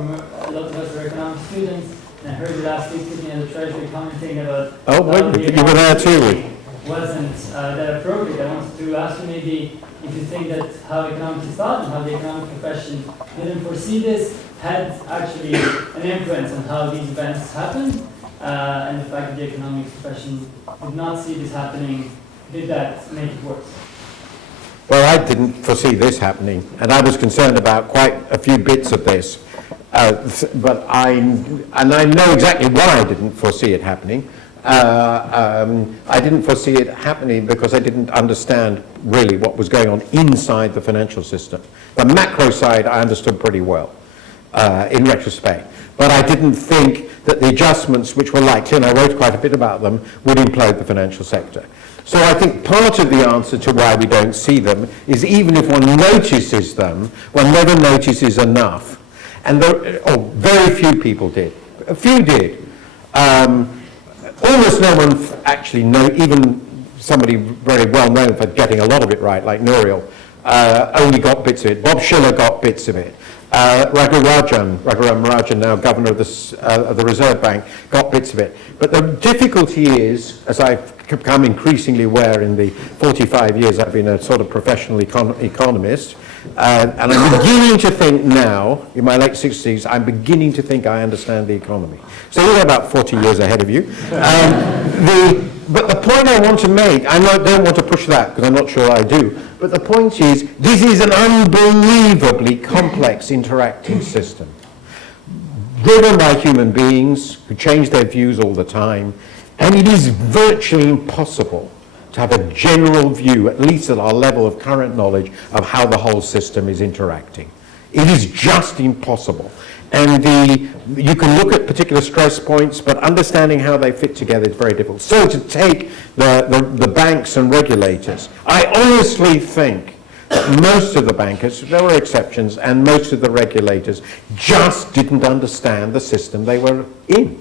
lot of us are economics students, and I heard you last week sitting at the Treasury commenting about you were there too. Wasn't that appropriate. I wanted to ask you maybe if you think that how economics is taught and how the economic profession didn't foresee this had actually an influence on how these events happened, and the fact that the economics profession did not see this happening, did that make it worse? Well, I didn't foresee this happening, and I was concerned about quite a few bits of this. But I know exactly why I didn't foresee it happening. I didn't foresee it happening because I didn't understand really what was going on inside the financial system. The macro side I understood pretty well in retrospect, but I didn't think that the adjustments which were likely, and I wrote quite a bit about them, would implode the financial sector. So I think part of the answer to why we don't see them is even if one notices them, one never notices enough. And very few people did. A few did. Almost no one actually even somebody very well known for getting a lot of it right, like Nouriel, only got bits of it. Bob Schiller got bits of it. Raghuram Rajan, now governor of the Reserve Bank, got bits of it. But the difficulty is, as I've become increasingly aware in the 45 years I've been a sort of professional economist, And I'm beginning to think now, in my late 60s, I'm beginning to think I understand the economy. So you're about 40 years ahead of you. But the point I want to make, don't want to push that because I'm not sure I do, but the point is, this is an unbelievably complex interacting system, driven by human beings who change their views all the time, and it is virtually impossible to have a general view, at least at our level of current knowledge, of how the whole system is interacting. It is just impossible. And you can look at particular stress points, but understanding how they fit together is very difficult. So to take the banks and regulators, I honestly think that most of the bankers, there were exceptions, and most of the regulators just didn't understand the system they were in.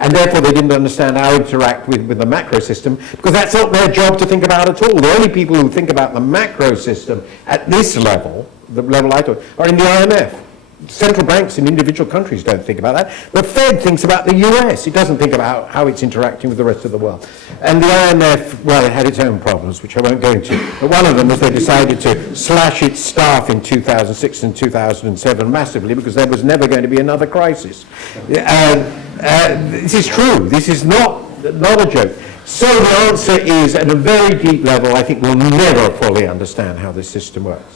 And therefore they didn't understand how to interact with the macro system, because that's not their job to think about at all. The only people who think about the macro system at this level, the level I taught, are in the IMF. Central banks in individual countries don't think about that. The Fed thinks about the US. It doesn't think about how it's interacting with the rest of the world. And the IMF, well, it had its own problems, which I won't go into. But one of them was they decided to slash its staff in 2006 and 2007 massively because there was never going to be another crisis. This is true. This is not a joke. So the answer is, at a very deep level, I think we'll never fully understand how this system works.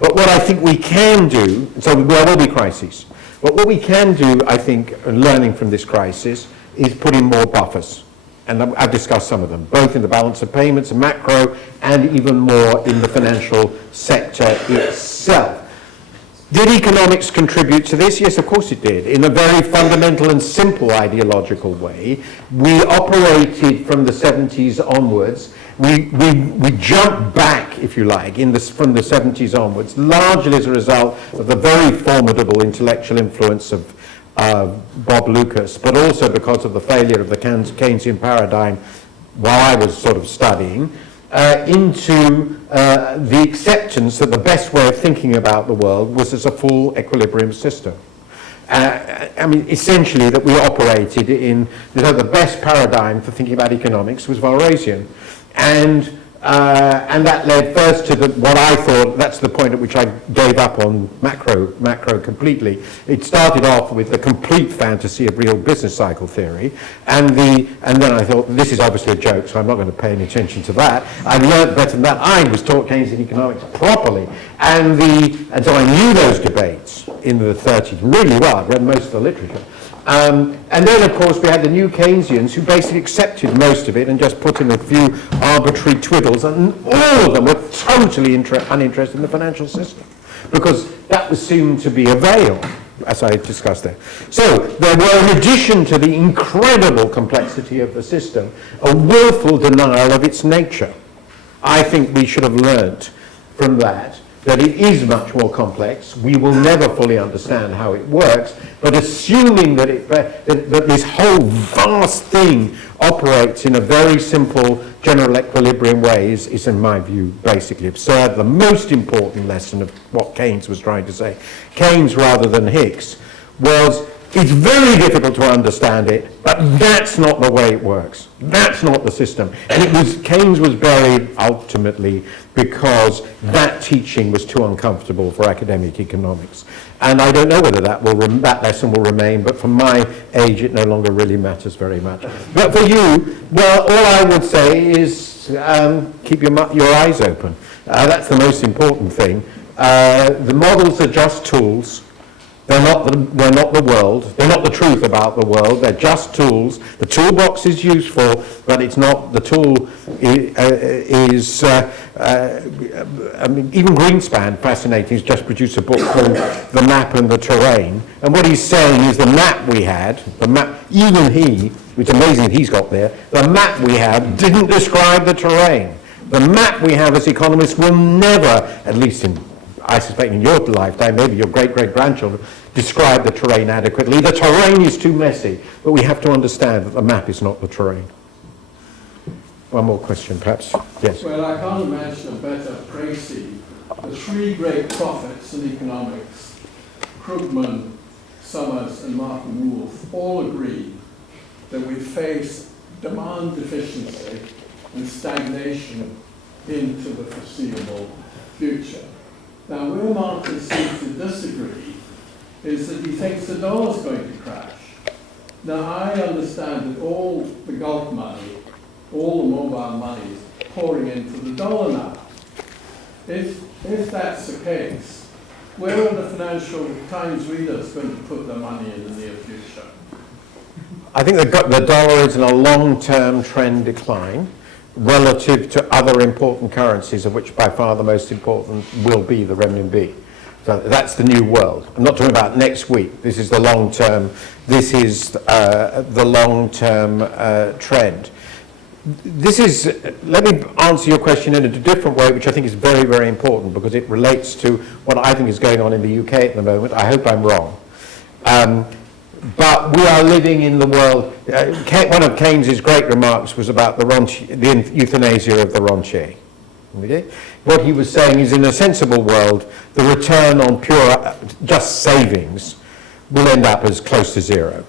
But what I think we can do, so there will be crises, but what we can do, I think, learning from this crisis, is put in more buffers. And I've discussed some of them, both in the balance of payments and macro, and even more in the financial sector itself. Did economics contribute to this? Yes, of course it did. In a very fundamental and simple ideological way, we operated from the 70s onwards. We jumped back, if you like, from the 70s onwards, largely as a result of the very formidable intellectual influence of Bob Lucas, but also because of the failure of the Keynesian paradigm while I was sort of studying, into the acceptance that the best way of thinking about the world was as a full equilibrium system. I mean, essentially that we operated in, the best paradigm for thinking about economics was Walrasian. And that led first to what I thought, that's the point at which I gave up on macro completely. It started off with the complete fantasy of real business cycle theory, and then I thought, this is obviously a joke, so I'm not going to pay any attention to that. I learned better than that. I was taught Keynesian economics properly, and so I knew those debates in the 30s really well. I read most of the literature. And then, of course, we had the new Keynesians who basically accepted most of it and just put in a few arbitrary twiddles, and all of them were totally uninterested in the financial system because that was assumed to be a veil, as I discussed there. So there were, in addition to the incredible complexity of the system, a willful denial of its nature. I think we should have learnt from that it is much more complex. We will never fully understand how it works, but assuming that this whole vast thing operates in a very simple general equilibrium way is, in my view, basically absurd. The most important lesson of what Keynes was trying to say, Keynes rather than Hicks, was it's very difficult to understand it, but that's not the way it works. That's not the system. And Keynes was buried ultimately because that teaching was too uncomfortable for academic economics. And I don't know whether that lesson will remain, but for my age it no longer really matters very much. But for you, well, all I would say is keep your eyes open. That's the most important thing. The models are just tools. They're not the world. They're not the truth about the world. They're just tools. The toolbox is useful, but it's not. The tool is. I mean, even Greenspan, fascinating, has just produced a book called The Map and the Terrain. And what he's saying is the map we had, even he, it's amazing that he's got there, the map we had didn't describe the terrain. The map we have as economists will never, at least I suspect in your lifetime, maybe your great-great-grandchildren, describe the terrain adequately. The terrain is too messy, but we have to understand that the map is not the terrain. One more question, perhaps. Yes. Well, I can't imagine a better précis. The three great prophets in economics, Krugman, Summers, and Martin Wolf, all agree that we face demand deficiency and stagnation into the foreseeable future. Now, where Marcus seems to disagree is that he thinks the dollar's going to crash. Now, I understand that all the Gulf money, all the mobile money is pouring into the dollar now. If that's the case, where are the Financial Times readers going to put their money in the near future? I think the dollar is in a long-term trend decline relative to other important currencies, of which by far the most important will be the renminbi. So that's the new world. I'm not talking about next week. This is the long-term. This is the long-term trend. This is. Let me answer your question in a different way, which I think is very, very important because it relates to what I think is going on in the UK at the moment. I hope I'm wrong. But we are living in the world. One of Keynes's great remarks was about the euthanasia of the rentier. Okay? What he was saying is, in a sensible world, the return on pure just savings will end up as close to zero,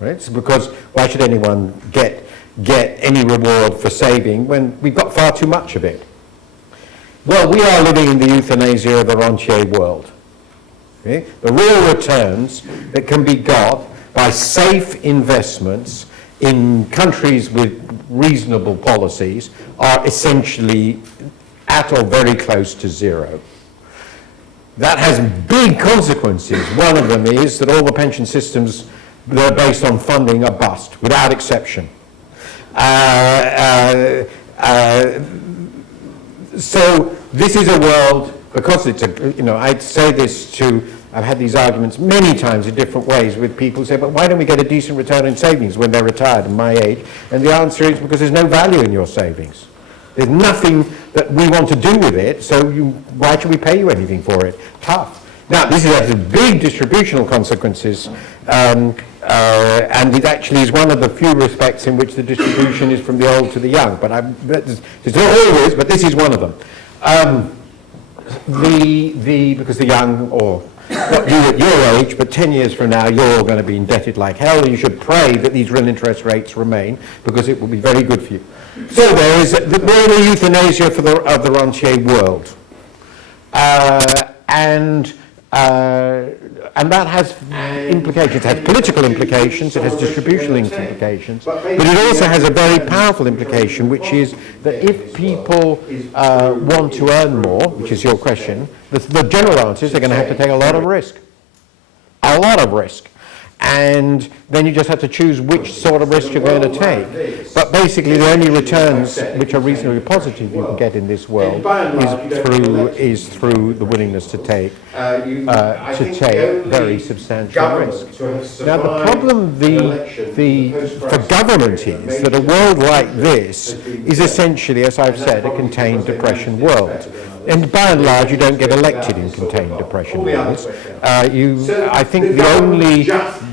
right? So because why should anyone get any reward for saving when we've got far too much of it? Well, we are living in the euthanasia of the rentier world. Okay? The real returns that can be got by safe investments in countries with reasonable policies are essentially at or very close to zero. That has big consequences. One of them is that all the pension systems that are based on funding are bust, without exception. So this is a world, because it's I'd say this I've had these arguments many times in different ways with people who say, but why don't we get a decent return in savings when they're retired and my age? And the answer is because there's no value in your savings. There's nothing that we want to do with it, so why should we pay you anything for it? Tough. Now, this has big distributional consequences, and it actually is one of the few respects in which the distribution is from the old to the young. But it's not always, but this is one of them. Because the young, or not you at your age, but 10 years from now, you're all going to be indebted like hell, and you should pray that these real interest rates remain, because it will be very good for you. So we're in a euthanasia of the rentier world. And that has implications. It has political implications, it has distributional implications, but it also has a very powerful implication, which is that if people want to earn more, which is your question, the general answer is they're going to have to take a lot of risk. A lot of risk. And then you just have to choose which sort of risk you're going to take. But basically the only returns which are reasonably positive you can get in this world is through the willingness to take very substantial risk. Now the problem for government is that a world like this is essentially, as I've said, a contained depression world. And by and large, you don't get elected in contained depression worlds. I think the only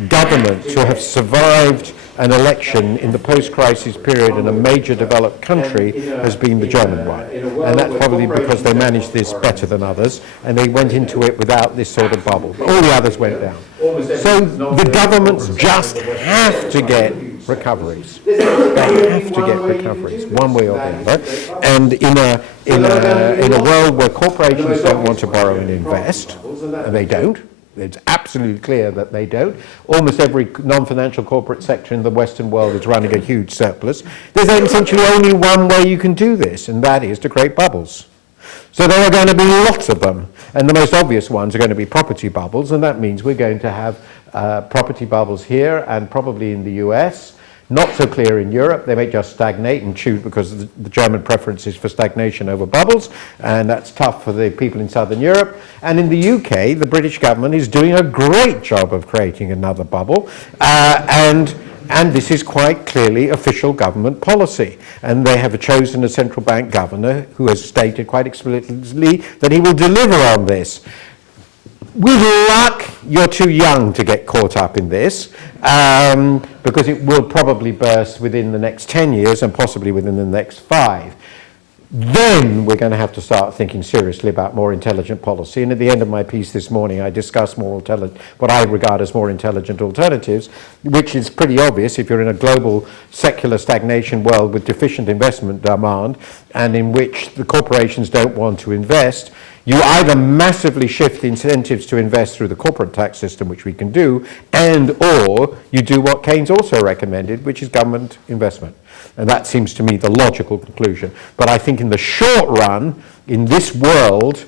government to have survived an election in the post-crisis period in a major developed country has been the German one. And that's probably because they managed this better than others, and they went into it without this sort of bubble. All the others went down. So the governments just have to get recoveries. They have to get recoveries, one way or the other. And in a world where corporations don't want to borrow and invest, and they don't, it's absolutely clear that they don't. Almost every non-financial corporate sector in the Western world is running a huge surplus. There's essentially only one way you can do this, and that is to create bubbles. So there are going to be lots of them, and the most obvious ones are going to be property bubbles, and that means we're going to have property bubbles here and probably in the US. Not so clear in Europe. They may just stagnate and choose, because the German preference is for stagnation over bubbles, and that's tough for the people in southern Europe. And in the UK, the British government is doing a great job of creating another bubble, and this is quite clearly official government policy. And they have chosen a central bank governor who has stated quite explicitly that he will deliver on this. With luck, you're too young to get caught up in this, because it will probably burst within the next 10 years and possibly within the next 5. Then we're going to have to start thinking seriously about more intelligent policy. And at the end of my piece this morning, I discuss what I regard as more intelligent alternatives, which is pretty obvious if you're in a global secular stagnation world with deficient investment demand, and in which the corporations don't want to invest. You either massively shift the incentives to invest through the corporate tax system, which we can do, and or you do what Keynes also recommended, which is government investment. And that seems to me the logical conclusion. But I think in the short run, in this world,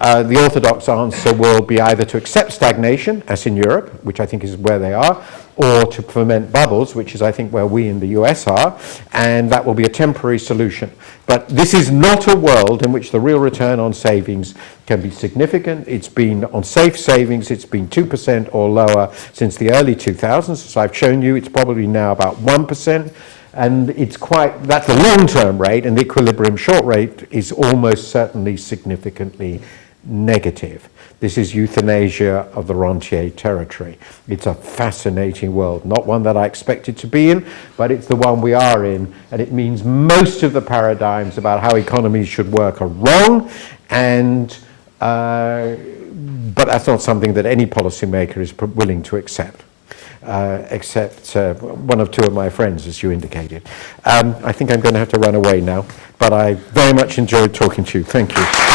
the orthodox answer will be either to accept stagnation, as in Europe, which I think is where they are, or to foment bubbles, which is, I think, where we in the US are, and that will be a temporary solution. But this is not a world in which the real return on savings can be significant. It's been, on safe savings, it's been 2% or lower since the early 2000s. As I've shown you, it's probably now about 1%. And it's quite, that's the long-term rate, and the equilibrium short rate is almost certainly significantly negative. This is euthanasia of the rentier territory. It's a fascinating world, not one that I expected to be in, but it's the one we are in, and it means most of the paradigms about how economies should work are wrong, and but that's not something that any policymaker is willing to accept. Except one of two of my friends, as you indicated. I think I'm going to have to run away now, but I very much enjoyed talking to you. Thank you.